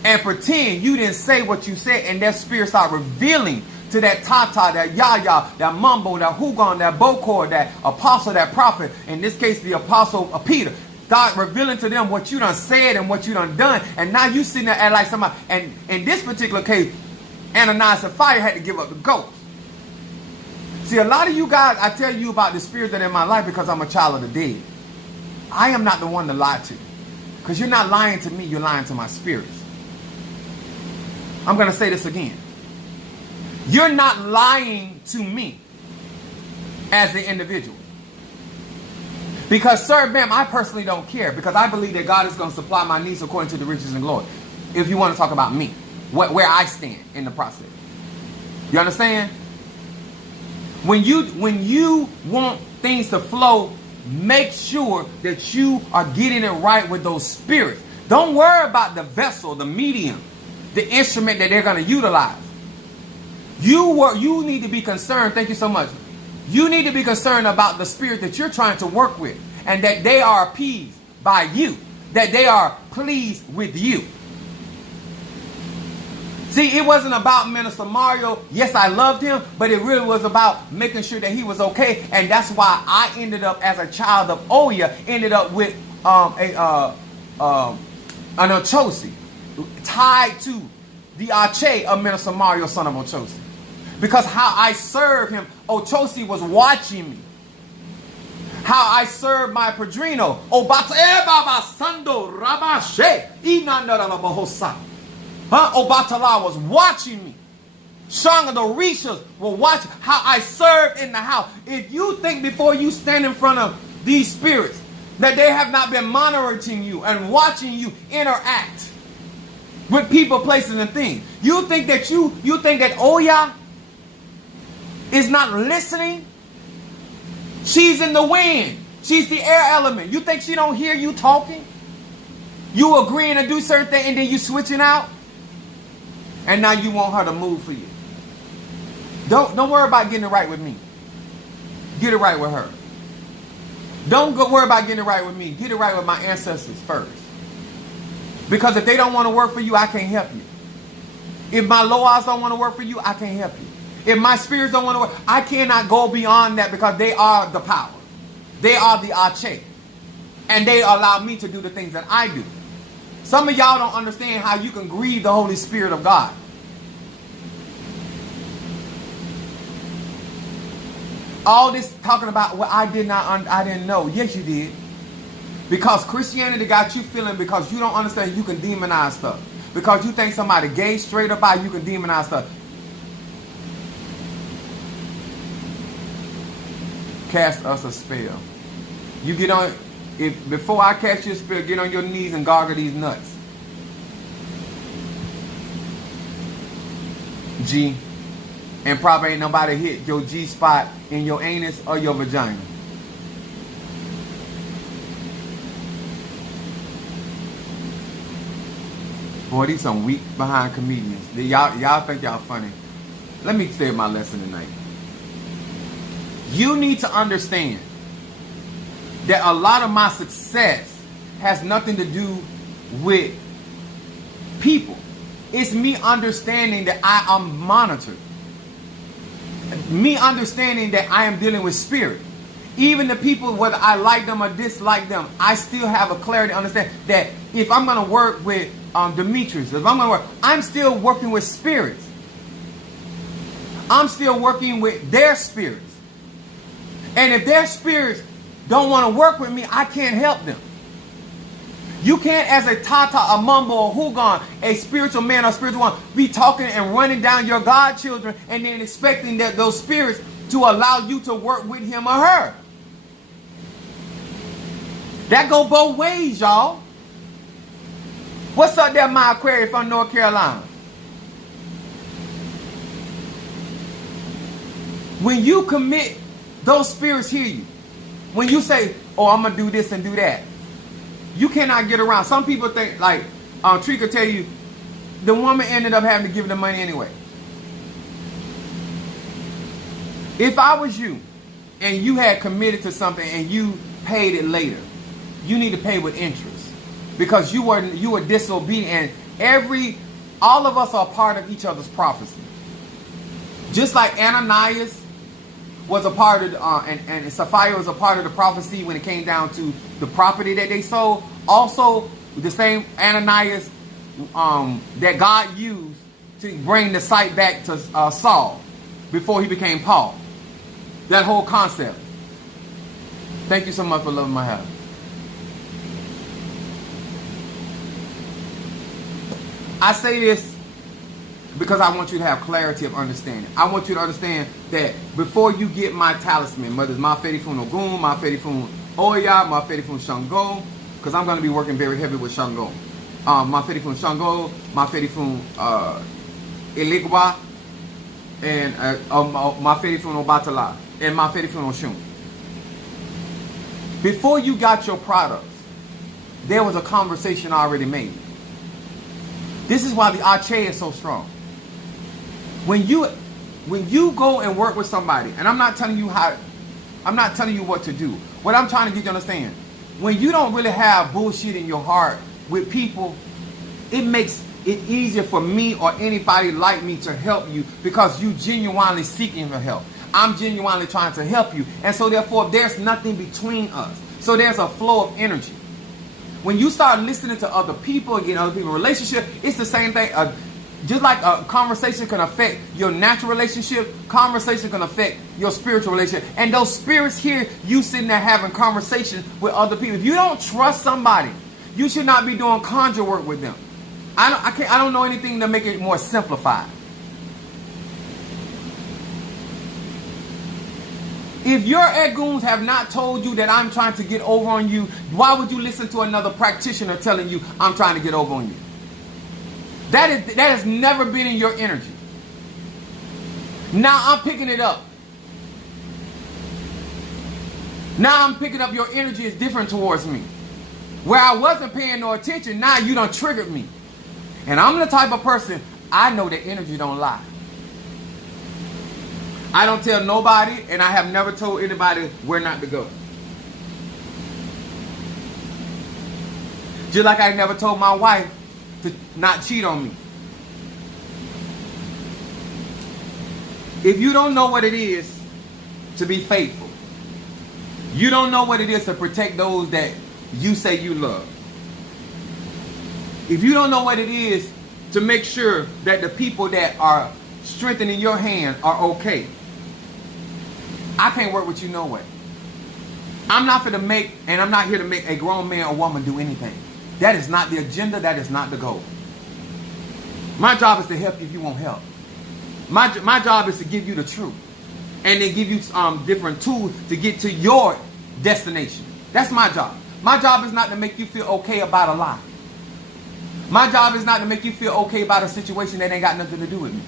and pretend you didn't say what you said, and that spirit start revealing to that Tata, that Yaya, that Mumbo, that Hugon, that Bokor, that apostle, that prophet, in this case the apostle of Peter, God revealing to them what you done said and what you done done, and now you sitting there and like somebody, and in this particular case, Ananias and Sapphira had to give up the ghost. See, a lot of you guys, I tell you about the spirits that are in my life because I'm a child of the dead. I am not the one to lie to. Because you're not lying to me, you're lying to my spirits. I'm going to say this again. You're not lying to me as the individual. Because, sir, ma'am, I personally don't care. Because I believe that God is going to supply my needs according to the riches and glory. If you want to talk about me. Where I stand in the process. You understand? When you want things to flow, make sure that you are getting it right with those spirits. Don't worry about the vessel, the medium, the instrument that they're going to utilize. You need to be concerned. Thank you so much. You need to be concerned about the spirit that you're trying to work with, and that they are appeased by you, that they are pleased with you. See, it wasn't about Minister Mario. Yes, I loved him, but it really was about making sure that he was okay. And that's why I ended up, as a child of Oya, ended up with an Ochosi tied to the Ache of Minister Mario, son of Ochosi. Because how I served him, Ochosi was watching me. How I served my Padrino, Obatala was watching me. Shanga the Rishas were watching how I served in the house. If you think before you stand in front of these spirits that they have not been monitoring you and watching you interact with people, places, and things, you think that Oya is not listening? She's in the wind. She's the air element. You think she don't hear you talking? You agreeing to do certain things and then you switching out? And now you want her to move for you. Don't worry about getting it right with me. Get it right with her. Don't go worry about getting it right with me. Get it right with my ancestors first. Because if they don't want to work for you, I can't help you. If my Loas don't want to work for you, I can't help you. If my spirits don't want to work, I cannot go beyond that because they are the power. They are the Ache. And they allow me to do the things that I do. Some of y'all don't understand how you can grieve the Holy Spirit of God. All this talking about what I didn't know. Yes, you did. Because Christianity got you feeling because you don't understand you can demonize stuff. Because you think somebody gay straight up by you can demonize stuff. Cast us a spell. You get on, before I cast you a spell, get on your knees and gargle these nuts. G. And probably ain't nobody hit your G spot in your anus or your vagina. Boy, these some weak behind comedians. Y'all think y'all funny. Let me say my lesson tonight. You need to understand that a lot of my success has nothing to do with people. It's me understanding that I am monitored. Me understanding that I am dealing with spirit. Even the people, whether I like them or dislike them, I still have a clarity to understand that if I'm going to work with Demetrius, if I'm going to work, I'm still working with spirits. I'm still working with their spirits. And if their spirits don't want to work with me, I can't help them. You can't, as a Tata, a Mumbo, a Hugon, a spiritual man or spiritual one, be talking and running down your godchildren and then expecting that those spirits to allow you to work with him or her. That go both ways, y'all. What's up there, my Aquarius from North Carolina? When you commit, those spirits hear you. When you say, oh, I'm going to do this and do that, you cannot get around. Some people think, like, Tree could tell you, the woman ended up having to give the money anyway. If I was you, and you had committed to something and you paid it later, you need to pay with interest. Because you were disobedient. And all of us are part of each other's prophecy. Just like Ananias was a part of, and Sapphira was a part of the prophecy when it came down to the property that they sold. Also, the same Ananias that God used to bring the sight back to Saul before he became Paul. That whole concept. Thank you so much for loving my house. I say this because I want you to have clarity of understanding. I want you to understand that before you get my talisman, whether it's Mafedi Fun Ogun, Mafedi Fun Oya, Mafedi Fun Shango, because I'm going to be working very heavy with Shango. Mafedi Fun Shango, Mafedi Fun Eligwa, and Mafedi Fun Obatala, and Mafedi Fun Oshun. Before you got your products, there was a conversation already made. This is why the Ache is so strong. When you go and work with somebody, and I'm not telling you what to do. What I'm trying to get you to understand, when you don't really have bullshit in your heart with people, it makes it easier for me or anybody like me to help you because you genuinely seeking for help. I'm genuinely trying to help you. And so therefore, there's nothing between us. So there's a flow of energy. When you start listening to other people and getting other people in a relationship, it's the same thing. Just like a conversation can affect your natural relationship, conversation can affect your spiritual relationship. And those spirits hear you sitting there having conversations with other people. If you don't trust somebody, you should not be doing conjure work with them. I don't know anything to make it more simplified. If your Eguns have not told you that I'm trying to get over on you, why would you listen to another practitioner telling you I'm trying to get over on you? That has never been in your energy. Now I'm picking it up. Now I'm picking up your energy is different towards me. Where I wasn't paying no attention, now you done triggered me. And I'm the type of person, I know that energy don't lie. I don't tell nobody, and I have never told anybody where not to go. Just like I never told my wife to not cheat on me. If you don't know what it is to be faithful, you don't know what it is to protect those that you say you love. If you don't know what it is to make sure that the people that are strengthening your hand are okay, I can't work with you no way. I'm not here to make a grown man or woman do anything. That is not the agenda. That is not the goal. My job is to help you if you want help. My job is to give you the truth. And then give you different tools to get to your destination. That's my job. My job is not to make you feel okay about a lie. My job is not to make you feel okay about a situation that ain't got nothing to do with me.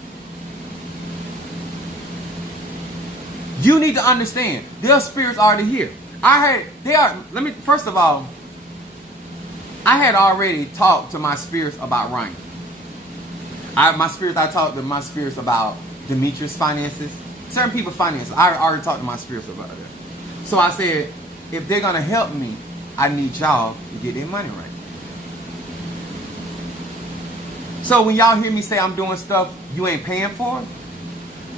You need to understand, their spirits already here. First of all, I had already talked to my spirits about Ryan. I talked to my spirits about Demetrius' finances. Certain people's finances. I already talked to my spirits about that. So I said, if they're going to help me, I need y'all to get their money right. So when y'all hear me say I'm doing stuff you ain't paying for,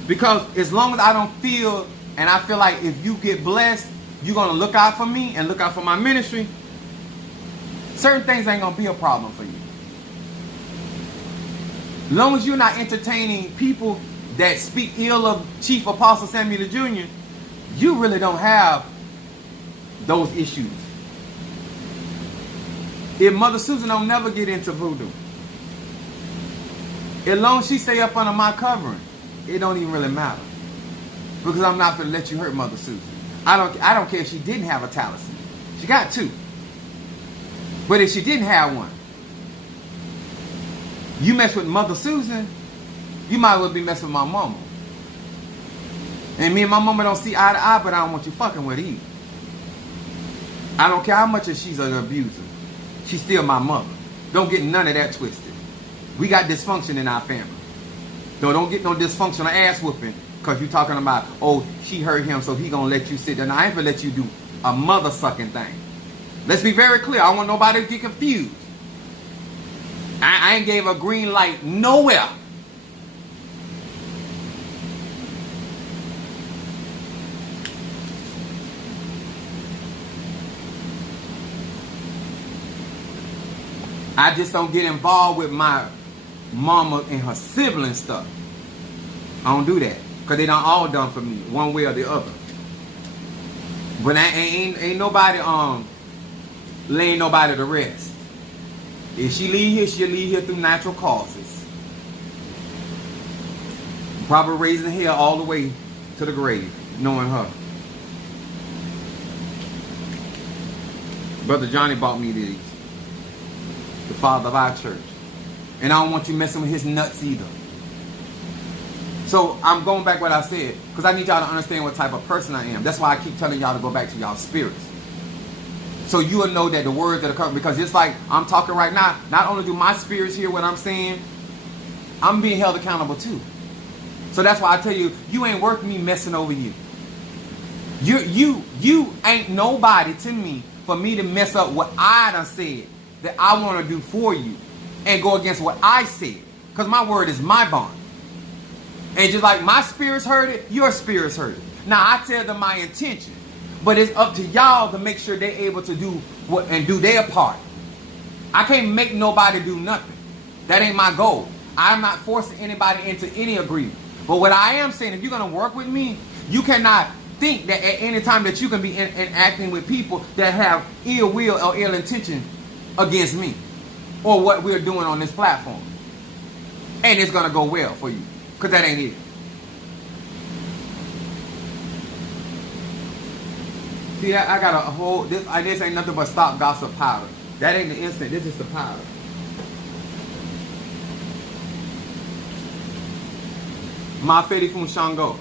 because as long as I don't feel, and I feel like if you get blessed, you're going to look out for me and look out for my ministry, certain things ain't going to be a problem for you. As long as you're not entertaining people that speak ill of Chief Apostle Samuel Jr., you really don't have those issues. If Mother Susan don't never get into voodoo, as long as she stay up under my covering, it don't even really matter. Because I'm not going to let you hurt Mother Susan. I don't care if she didn't have a talisman. She got two. But if she didn't have one, you mess with Mother Susan, you might as well be messing with my mama. And me and my mama don't see eye to eye, but I don't want you fucking with her either. I don't care how much she's an abuser. She's still my mother. Don't get none of that twisted. We got dysfunction in our family. Don't get no dysfunctional ass whooping because you talking about, oh, she hurt him, so he gonna let you sit there. Now, I ain't gonna let you do a mother sucking thing. Let's be very clear. I don't want nobody to get confused. I ain't gave a green light nowhere. I just don't get involved with my mama and her sibling stuff. I don't do that. Because they done all done for me, one way or the other. But ain't nobody laying nobody to rest. If she leave here, she'll leave here through natural causes. Probably raising hell all the way to the grave, knowing her. Brother Johnny bought me these. The father of our church. And I don't want you messing with his nuts either. So I'm going back what I said, because I need y'all to understand what type of person I am. That's why I keep telling y'all to go back to y'all spirits. So you will know that the words that are coming, because it's like I'm talking right now, not only do my spirits hear what I'm saying, I'm being held accountable too. So that's why I tell you, you ain't worth me messing over you. You ain't nobody to me for me to mess up what I done said that I want to do for you and go against what I said. Because my word is my bond. And just like my spirits heard it, your spirits heard it. Now I tell them my intention. But it's up to y'all to make sure they're able to do what and do their part. I can't make nobody do nothing. That ain't my goal. I'm not forcing anybody into any agreement. But what I am saying, if you're going to work with me, you cannot think that at any time that you can be interacting with people that have ill will or ill intention against me or what we're doing on this platform. And it's going to go well for you. Because that ain't it. See, I got a whole, this ain't nothing but stop gossip powder. That ain't the instant, this is the powder. Ma Fedi Fun Shango.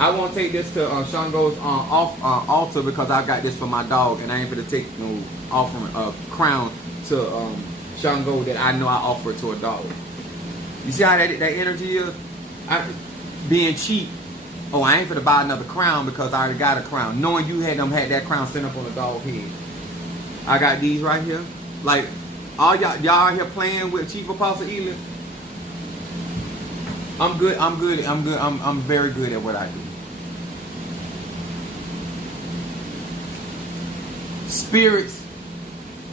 I won't take this to Shango's altar because I got this for my dog and I ain't gonna take no offering crown to Shango that I know I offer to a dog. You see how that energy is? Being cheap. Oh, I ain't gonna buy another crown because I already got a crown. Knowing you had that crown sent up on the dog's head. I got these right here. Like, all y'all out here playing with Chief Apostle Ely. I'm very good at what I do. Spirits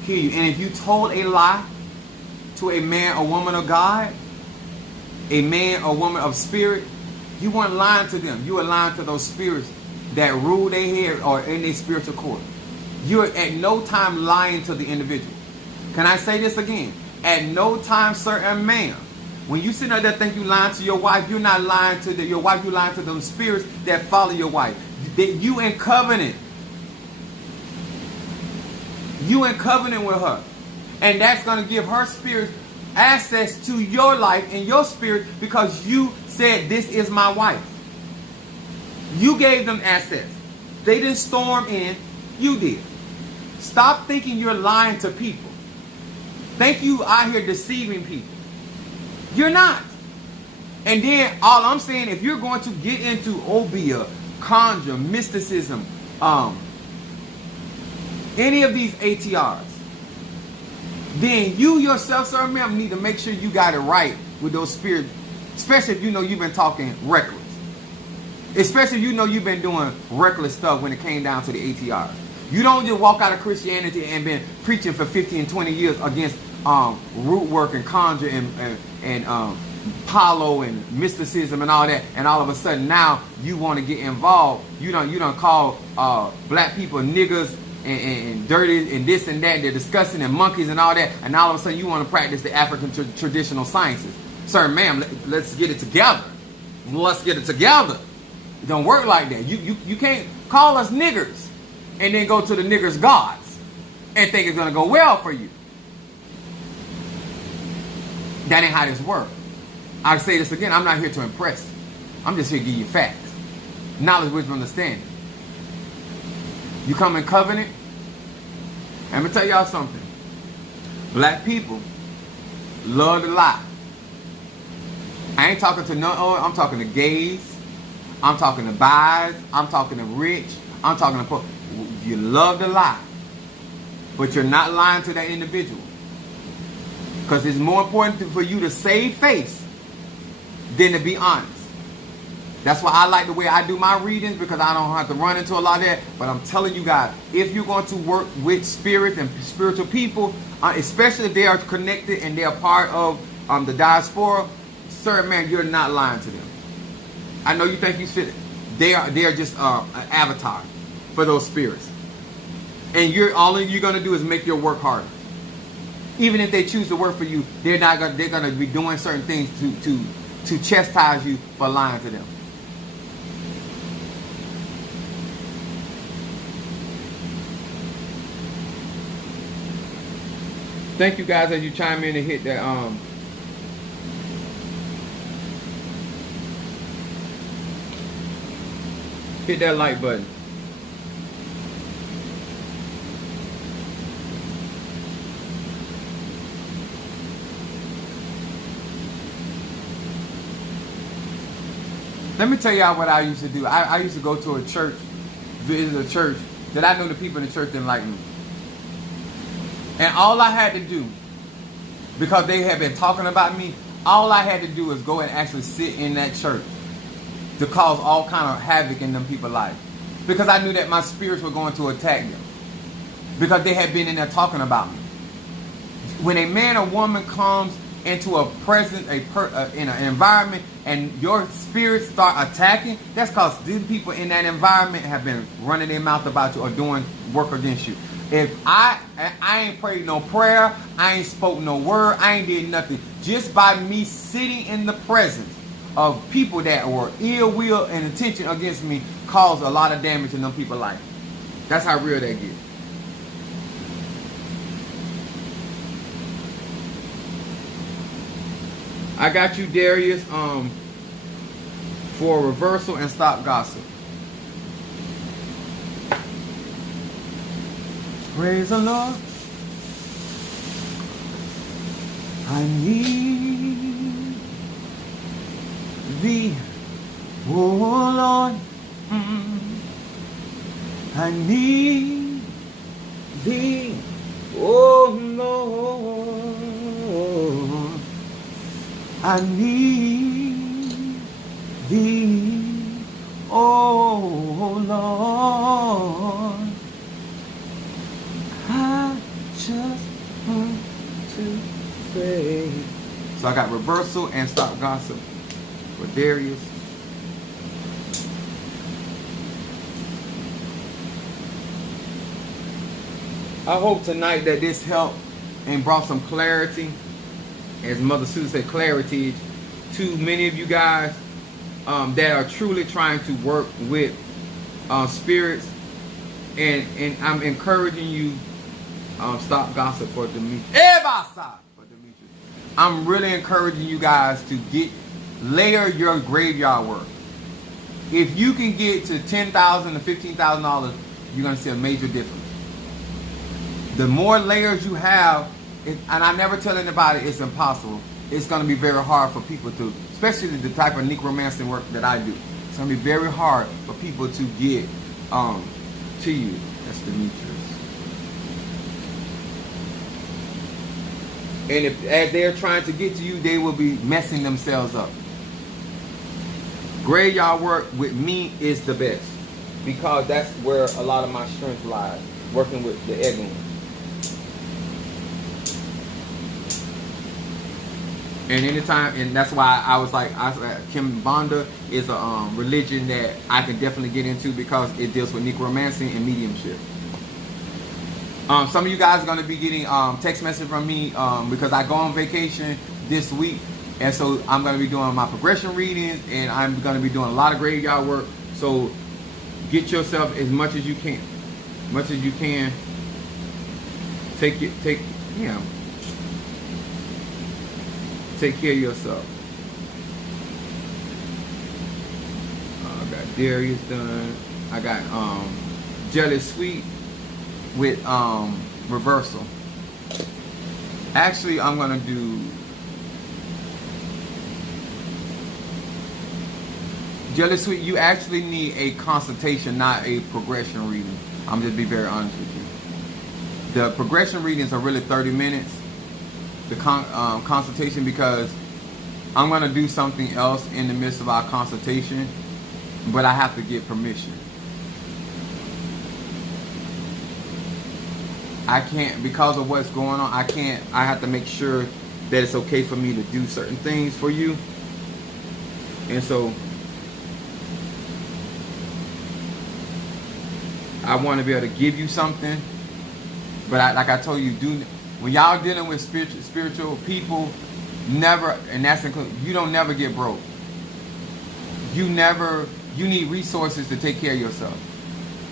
kill you. And if you told a lie to a man or woman of God, a man or woman of spirit, you weren't lying to them. You were lying to those spirits that rule their head or in their spiritual court. You're at no time lying to the individual. Can I say this again? At no time, sir and ma'am, when you sit there think you lying to your wife, you're not lying to your wife, you're lying to them spirits that follow your wife. You in covenant. You in covenant with her. And that's going to give her spirit access to your life and your spirit because you said, this is my wife. You gave them access. They didn't storm in. You did. Stop thinking you're lying to people. Think you out here deceiving people. You're not. And then all I'm saying, if you're going to get into Obeah, conjure, mysticism, any of these ATRs, then you yourself, sir, ma'am, need to make sure you got it right with those spirits, especially if you know you've been talking reckless. Especially if you know you've been doing reckless stuff when it came down to the ATRs. You don't just walk out of Christianity and been preaching for 50 and 20 years against root work and conjure and Apollo and mysticism and all that, and all of a sudden now you want to get involved. You don't call black people niggers and dirty and this and that. They're disgusting and monkeys and all that, and all of a sudden you want to practice the African traditional sciences. Sir, ma'am, let's get it together. Let's get it together. It don't work like that. You can't call us niggers and then go to the niggers' gods and think it's going to go well for you. That ain't how this works. I'll say this again. I'm not here to impress. I'm just here to give you facts. Knowledge, wisdom, understanding. You come in covenant. And I'm going to tell y'all something. Black people love to lie. I ain't talking to I'm talking to gays. I'm talking to bis. I'm talking to rich. I'm talking to poor. You love to lie. But you're not lying to that individual. Because it's more important for you to save face than to be honest. That's why I like the way I do my readings, because I don't have to run into a lot of that. But I'm telling you guys, if you're going to work with spirits and spiritual people, especially if they are connected and they're part of the diaspora, sir, man, you're not lying to them. I know you think you should. They are just an avatar for those spirits. And all you're going to do is make your work harder. Even if they choose to work for you, they're going to be doing certain things to chastise you for lying to them. Thank you guys as you chime in and hit that hit that like button. Let me tell y'all what I used to do. I used to go to a church, visit a church that I knew the people in the church didn't like me. And all I had to do, because they had been talking about me, all I had to do was go and actually sit in that church to cause all kind of havoc in them people's lives. Because I knew that my spirits were going to attack them. Because they had been in there talking about me. When a man or woman comes into a present, in an environment, and your spirits start attacking, that's because these people in that environment have been running their mouth about you or doing work against you. If I ain't prayed no prayer, I ain't spoke no word, I ain't did nothing. Just by me sitting in the presence of people that were ill will and intention against me caused a lot of damage in them people's life. That's how real that gets. I got you, Darius, for reversal and stop gossip. Praise the Lord. I need thee, oh Lord. I need thee. Oh Lord, I need thee. Oh Lord, I just want to say. So I got reversal and stop gossip for Darius. I hope tonight that this helped and brought some clarity, as Mother Susan said, clarity to many of you guys that are truly trying to work with spirits. And I'm encouraging you, stop gossip for Demetrius. I'm really encouraging you guys to layer your graveyard work. If you can get to $10,000 to $15,000, you're gonna see a major difference. The more layers you have, and I never tell anybody it's impossible. It's gonna be very hard for people to, especially the type of necromancy work that I do. It's gonna be very hard for people to get to you. That's Demetrius. And as they're trying to get to you, they will be messing themselves up. Graveyard work with me is the best, because that's where a lot of my strength lies, working with the Eglin. And anytime, and that's why I was like, Kimbanda is a religion that I can definitely get into, because it deals with necromancy and mediumship. Some of you guys are going to be getting text message from me because I go on vacation this week, and so I'm going to be doing my progression readings, and I'm going to be doing a lot of graveyard work. So get yourself as much as you can, Take care of yourself. I got Darius done. I got Jelly Sweet with reversal. Actually, I'm gonna do Jelly Sweet. You actually need a consultation, not a progression reading. I'm just be very honest with you. The progression readings are really 30 minutes. The consultation, because I'm going to do something else in the midst of our consultation, but I have to get permission. I can't, because of what's going on, I have to make sure that it's okay for me to do certain things for you. And so I want to be able to give you something, but like I told you, when y'all dealing with spiritual people, never, and that's included, you don't never get broke. You need resources to take care of yourself.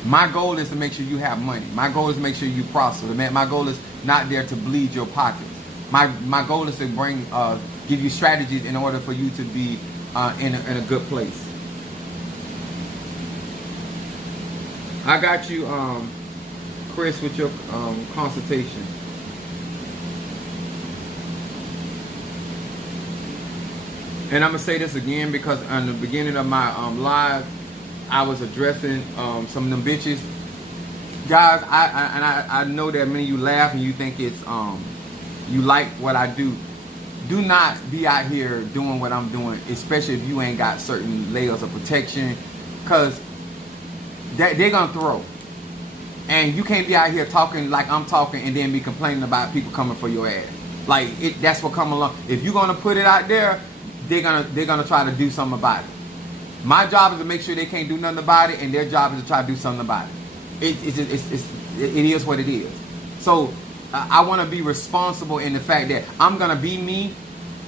My goal is to make sure you have money. My goal is to make sure you prosper. My goal is not there to bleed your pockets. My goal is to give you strategies in order for you to be in a good place. I got you, Chris, with your consultation. And I'm going to say this again, because in the beginning of my live, I was addressing some of them bitches. Guys, I know that many of you laugh and you think it's, you like what I do. Do not be out here doing what I'm doing, especially if you ain't got certain layers of protection, because they're going to throw. And you can't be out here talking like I'm talking and then be complaining about people coming for your ass. Like, that's what come along. If you're going to put it out there, they're gonna try to do something about it. My job is to make sure they can't do nothing about it, and their job is to try to do something about it. It is what it is. So I want to be responsible in the fact that I'm gonna be me.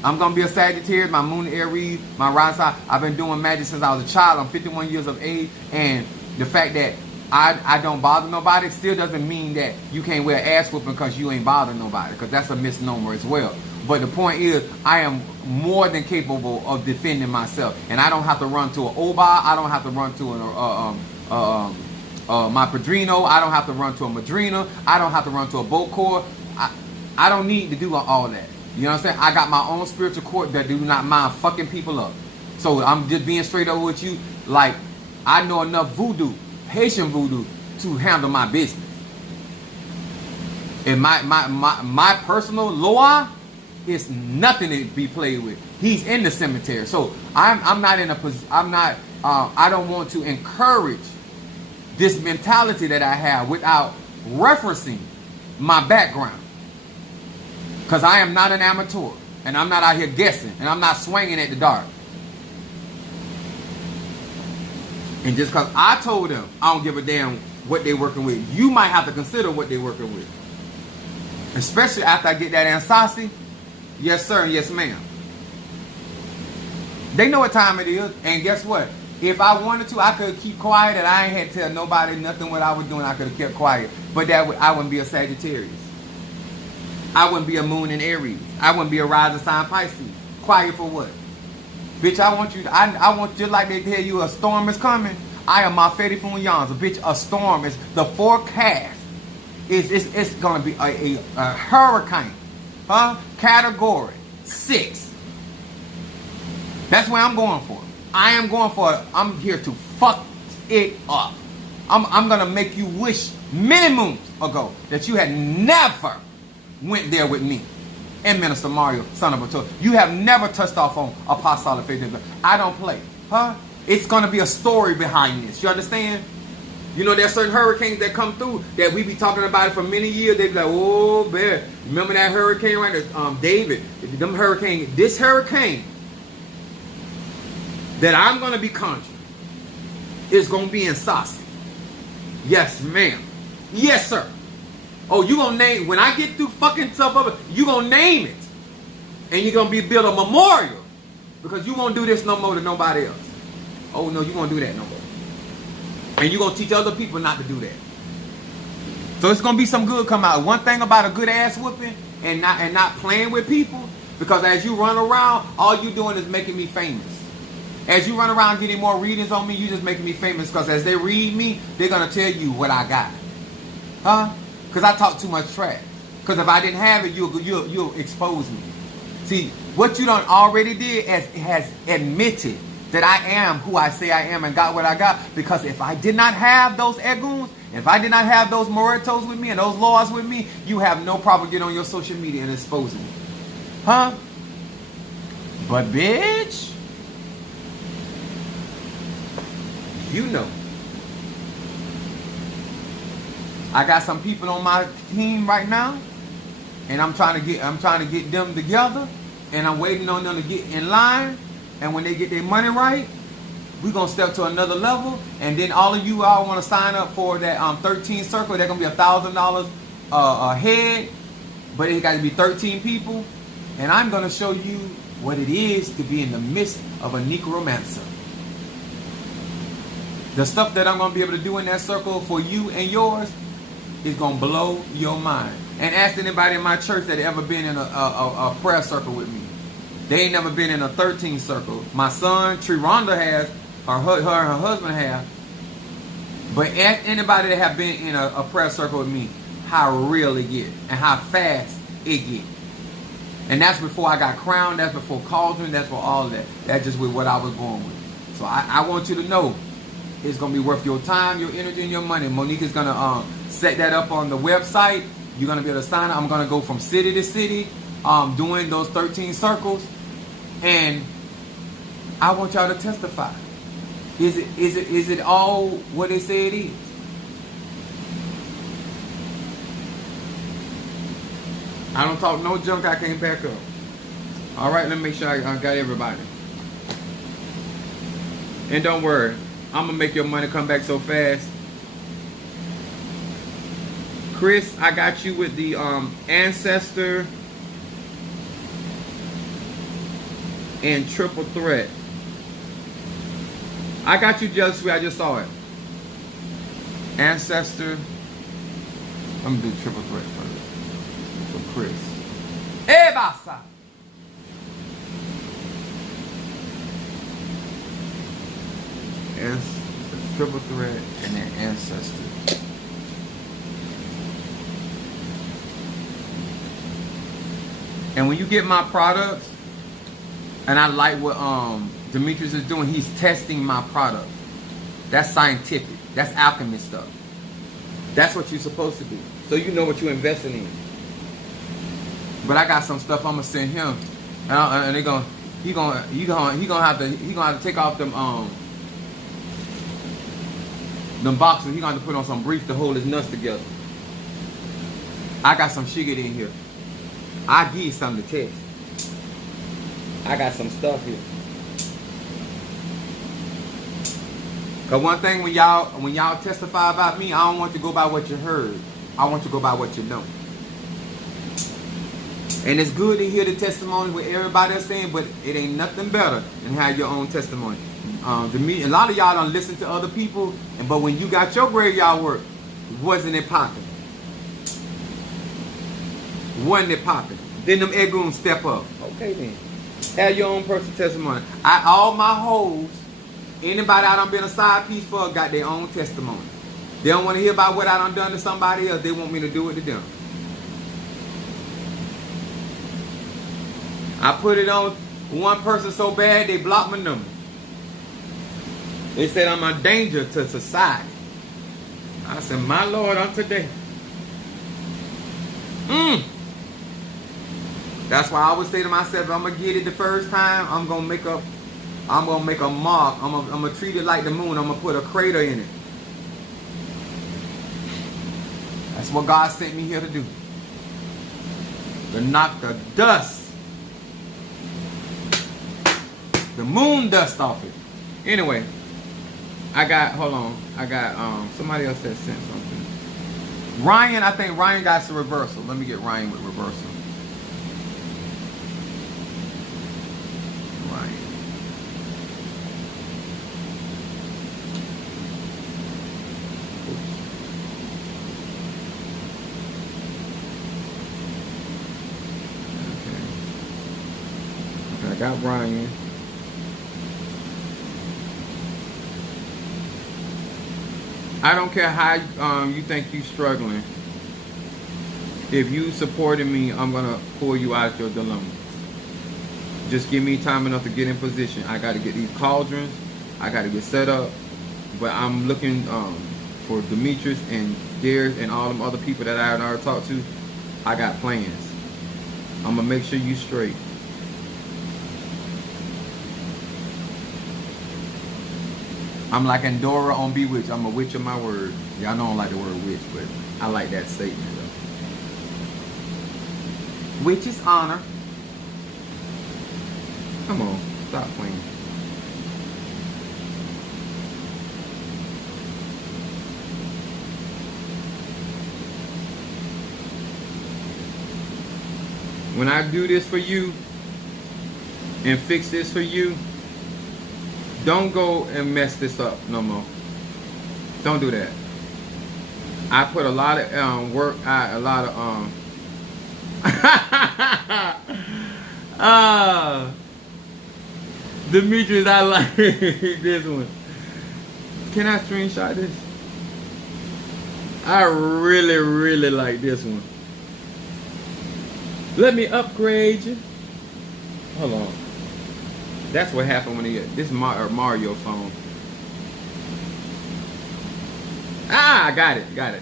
I'm gonna be a Sagittarius, my moon Aries, my rising sign. I've been doing magic since I was a child. I'm 51 years of age, and the fact that I don't bother nobody still doesn't mean that you can't wear ass whooping because you ain't bothering nobody, because that's a misnomer as well. But the point is, I am more than capable of defending myself, and I don't have to run to an Oba. I don't have to run to my Padrino. I don't have to run to a Madrina. I don't have to run to a Bokor. I don't need to do all that. You know what I'm saying? I got my own spiritual court that do not mind fucking people up. So I'm just being straight up with you. Like, I know enough voodoo, Haitian voodoo, to handle my business. And my personal Loa is nothing to be played with. He's in the cemetery. So I'm not in a position, I don't want to encourage this mentality that I have without referencing my background. Because I am not an amateur. And I'm not out here guessing. And I'm not swinging at the dark. And just because I told them I don't give a damn what they're working with, you might have to consider what they're working with. Especially after I get that Ansasi. Yes, sir, and yes, ma'am. They know what time it is. And guess what? If I wanted to, I could keep quiet and I ain't had to tell nobody nothing what I was doing. I could have kept quiet. But I wouldn't be a Sagittarius. I wouldn't be a moon in Aries. I wouldn't be a rising sign Pisces. Quiet for what? Bitch, I want you, I want just like they tell you a storm is coming. I am my Fetty Funyanza. Bitch, a storm is, the forecast it's going to be a hurricane. Huh? Category 6. That's what I'm going for. I am going for, I'm here to fuck it up. I'm going to make you wish many moons ago that you had never went there with me and Minister Mario, son of a toad. You have never touched off on Apostolic Faith. I don't play. Huh? It's going to be a story behind this. You understand? You know, there's certain hurricanes that come through that we be talking about it for many years. They be like, oh, man, remember that hurricane right there? David, this hurricane that I'm going to be conjuring is going to be in Saucy. Yes, ma'am. Yes, sir. Oh, you going to name, when I get through fucking stuff up, you going to name it. And you're going to be build a memorial. Because you won't do this no more to nobody else. Oh, no, you won't do that no more. And you're going to teach other people not to do that. So it's going to be some good come out. One thing about a good ass whooping and not playing with people, because as you run around, all you doing is making me famous. As you run around getting more readings on me, you just making me famous, because as they read me, they're going to tell you what I got. Huh? Because I talk too much trash. Because if I didn't have it, you'll expose me. See, what you done already did has admitted that I am who I say I am and got what I got. Because if I did not have those Eguns, if I did not have those Moretos with me and those laws with me, you have no problem getting on your social media and exposing me. Huh? But bitch, you know, I got some people on my team right now, and I'm trying to get them together, and I'm waiting on them to get in line. And when they get their money right, we're going to step to another level. And then all of you all want to sign up for that 13 circle. They're going to be $1,000 a head. But it got to be 13 people. And I'm going to show you what it is to be in the midst of a necromancer. The stuff that I'm going to be able to do in that circle for you and yours is going to blow your mind. And ask anybody in my church that ever been in a prayer circle with me. They ain't never been in a 13 circle. My son, Triranda has, or her and her husband have. But anybody that have been in a prayer circle with me, how real it get and how fast it get. And that's before I got crowned. That's before Cauldron. That's for all of that. That's just with what I was born with. So I want you to know it's going to be worth your time, your energy, and your money. Monique is going to set that up on the website. You're going to be able to sign up. I'm going to go from city to city doing those 13 circles. And I want y'all to testify. Is it all what they say it is? I don't talk no junk. I can't back up. All right, let me make sure I got everybody. And don't worry, I'm gonna make your money come back so fast. Chris, I got you with the Ancestor and Triple Threat. I got you, Just Sweet. I just saw it. Ancestor. I'm gonna do Triple Threat first for Chris. Hey, Basa. Triple Threat and then Ancestor. And when you get my products, and I like what Demetrius is doing, he's testing my product. That's scientific. That's alchemy stuff. That's what you're supposed to do. So you know what you're investing in. But I got some stuff I'm gonna send him, and he gonna have to take off them boxes. He gonna have to put on some briefs to hold his nuts together. I got some sugar in here. I give you something to test. I got some stuff here. Cause one thing when y'all testify about me, I don't want you to go by what you heard. I want you to go by what you know. And it's good to hear the testimony with everybody else saying, but it ain't nothing better than have your own testimony. To me, a lot of y'all don't listen to other people, but when you got your graveyard work, wasn't it popping? Wasn't it popping? Then them egg rooms step up. Okay then. Have your own personal testimony. All my hoes, anybody I done been a side piece for, got their own testimony. They don't want to hear about what I done to somebody else. They want me to do it to them. I put it on one person so bad they blocked my number. They said I'm a danger to society. I said, my Lord, on today. That's why I always say to myself, if I'm gonna get it the first time, I'm gonna make a mark. I'm gonna treat it like the moon. I'm gonna put a crater in it. That's what God sent me here to do. To knock the dust, the moon dust off it. Anyway, hold on. I got somebody else that sent something. Ryan, I think Ryan got some reversal. Let me get Ryan with reversal. Ryan. Okay, I got Ryan. I don't care how you think you're struggling. If you supporting me, I'm gonna pull you out of your dilemma. Just give me time enough to get in position. I got to get these cauldrons. I got to get set up. But I'm looking for Demetrius and Darius and all them other people that I already talked to. I got plans. I'm gonna make sure you straight. I'm like Endora on Bewitched. I'm a witch of my word. Y'all know I don't like the word witch, but I like that statement though. Witch is honor. Come on, stop playing. When I do this for you and fix this for you, don't go and mess this up no more. Don't do that. I put a lot of work, a lot of Demetrius, I like this one. Can I screenshot this? I really, really like this one. Let me upgrade you. Hold on. That's what happened when this Mario phone. I got it.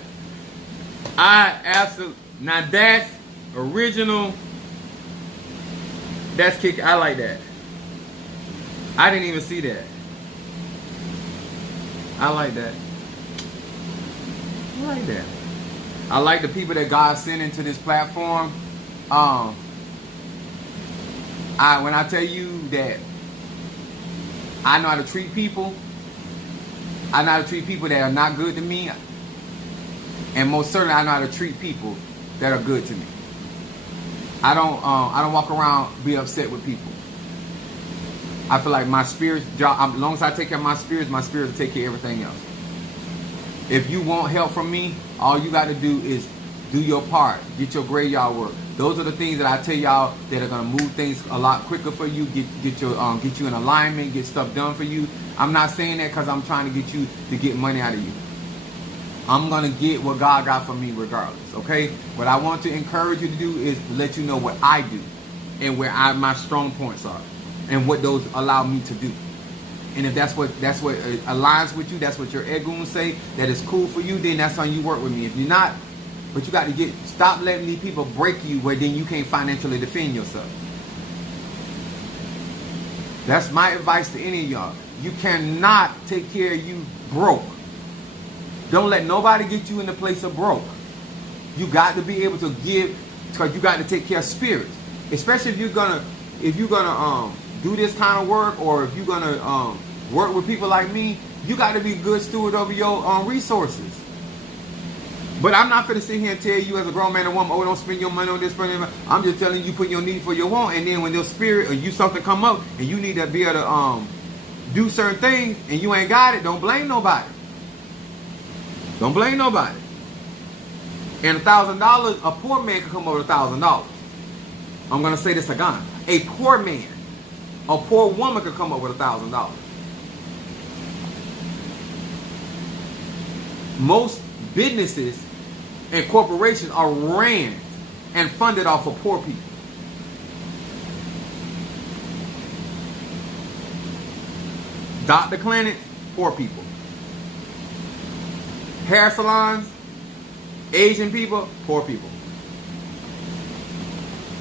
I absolutely, now that's original. That's kick. I like that. I didn't even see that. I like that. I like that. I like the people that God sent into this platform. When I tell you that I know how to treat people, I know how to treat people that are not good to me, and most certainly I know how to treat people that are good to me. I don't walk around be upset with people. I feel like my spirit's job, as long as I take care of my spirit will take care of everything else. If you want help from me, all you got to do is do your part. Get your graveyard work. Those are the things that I tell y'all that are gonna move things a lot quicker for you. Get you in alignment. Get stuff done for you. I'm not saying that because I'm trying to get you to get money out of you. I'm gonna get what God got for me regardless. Okay. What I want to encourage you to do is to let you know what I do and where my strong points are and what those allow me to do. And if that's what aligns with you, that's what your egoons say, that is cool for you, then that's how you work with me. If you're not, But you got to stop letting these people break you where then you can't financially defend yourself. That's my advice to any of y'all. You cannot take care of you broke. Don't let nobody get you in the place of broke. You got to be able to give, because you got to take care of spirits. Especially if you're gonna do this kind of work, or if you're gonna work with people like me, you got to be good steward over your resources. But I'm not going to sit here and tell you as a grown man and woman, oh, don't spend your money on this, spend that. I'm just telling you, put your need for your want, and then when your spirit or you something come up and you need to be able to do certain things and you ain't got it, don't blame nobody. Don't blame nobody. And $1,000, a poor man can come up with $1,000. I'm going to say this again. A poor man, a poor woman could come up with $1,000. Most businesses and corporations are ran and funded off of poor people. Doctor clinics, poor people. Hair salons, Asian people, poor people.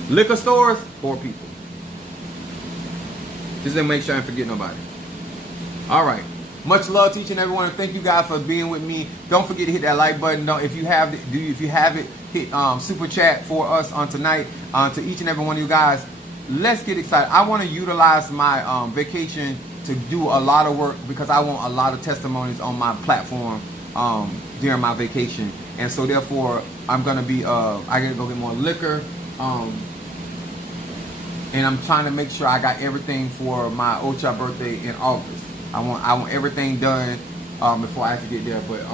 Liquor stores, poor people. Just to make sure I don't forget nobody. All right. Much love to each and every one. Thank you guys for being with me. Don't forget to hit that like button. If you have it, hit super chat for us on tonight. To each and every one of you guys, let's get excited. I want to utilize my vacation to do a lot of work, because I want a lot of testimonies on my platform during my vacation. And so therefore, I'm gonna be I gotta go get more liquor. And I'm trying to make sure I got everything for my Ocha birthday in August. I want everything done before I have to get there. But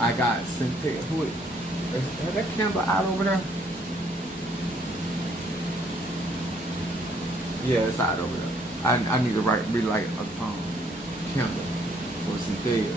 I got Cynthia. Who is that? Campbell out over there? Yeah, it's out over there. I need to really like a Campbell or Cynthia,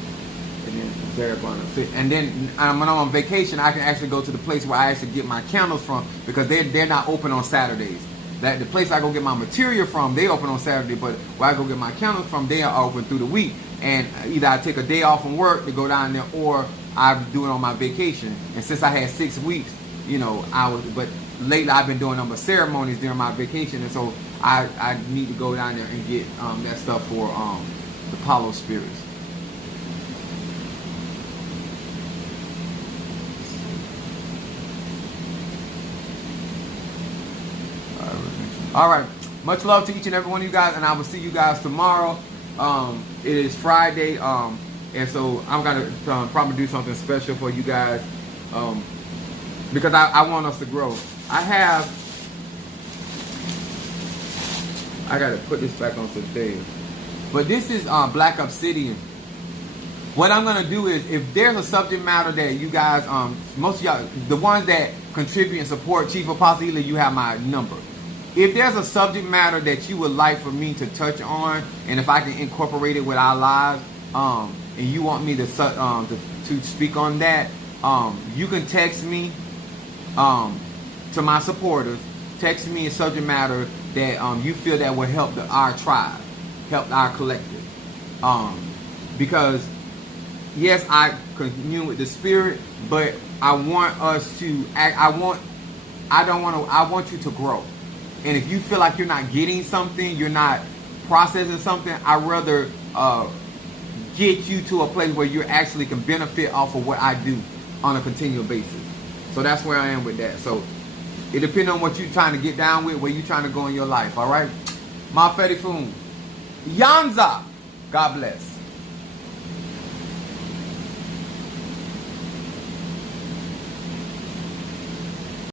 and then Zarabana. And then when I'm on vacation, I can actually go to the place where I actually get my candles from, because they're not open on Saturdays. That the place I go get my material from, they open on Saturday, but where I go get my candles from, they are open through the week. And either I take a day off from work to go down there, or I do it on my vacation. And since I had 6 weeks, but lately I've been doing number ceremonies during my vacation, and so I need to go down there and get that stuff for the Palo spirits. All right. Much love to each and every one of you guys, and I will see you guys tomorrow. It is Friday, and so I'm going to probably do something special for you guys, because I want us to grow. I got to put this back on today. But this is Black Obsidian. What I'm going to do is, if there's a subject matter that you guys, most of y'all, the ones that contribute and support Chief Apostle Ely, you have my number. If there's a subject matter that you would like for me to touch on, and if I can incorporate it with our lives, and you want me to speak on that, you can text me to my supporters. Text me a subject matter that you feel that will help our tribe, help our collective. Because yes, I commune with the spirit, but I want us to act. I want you to grow. And if you feel like you're not getting something, you're not processing something, I'd rather get you to a place where you actually can benefit off of what I do on a continual basis. So that's where I am with that. So it depends on what you're trying to get down with, where you're trying to go in your life, all right? Ma Fedi Foon. Yanza. God bless.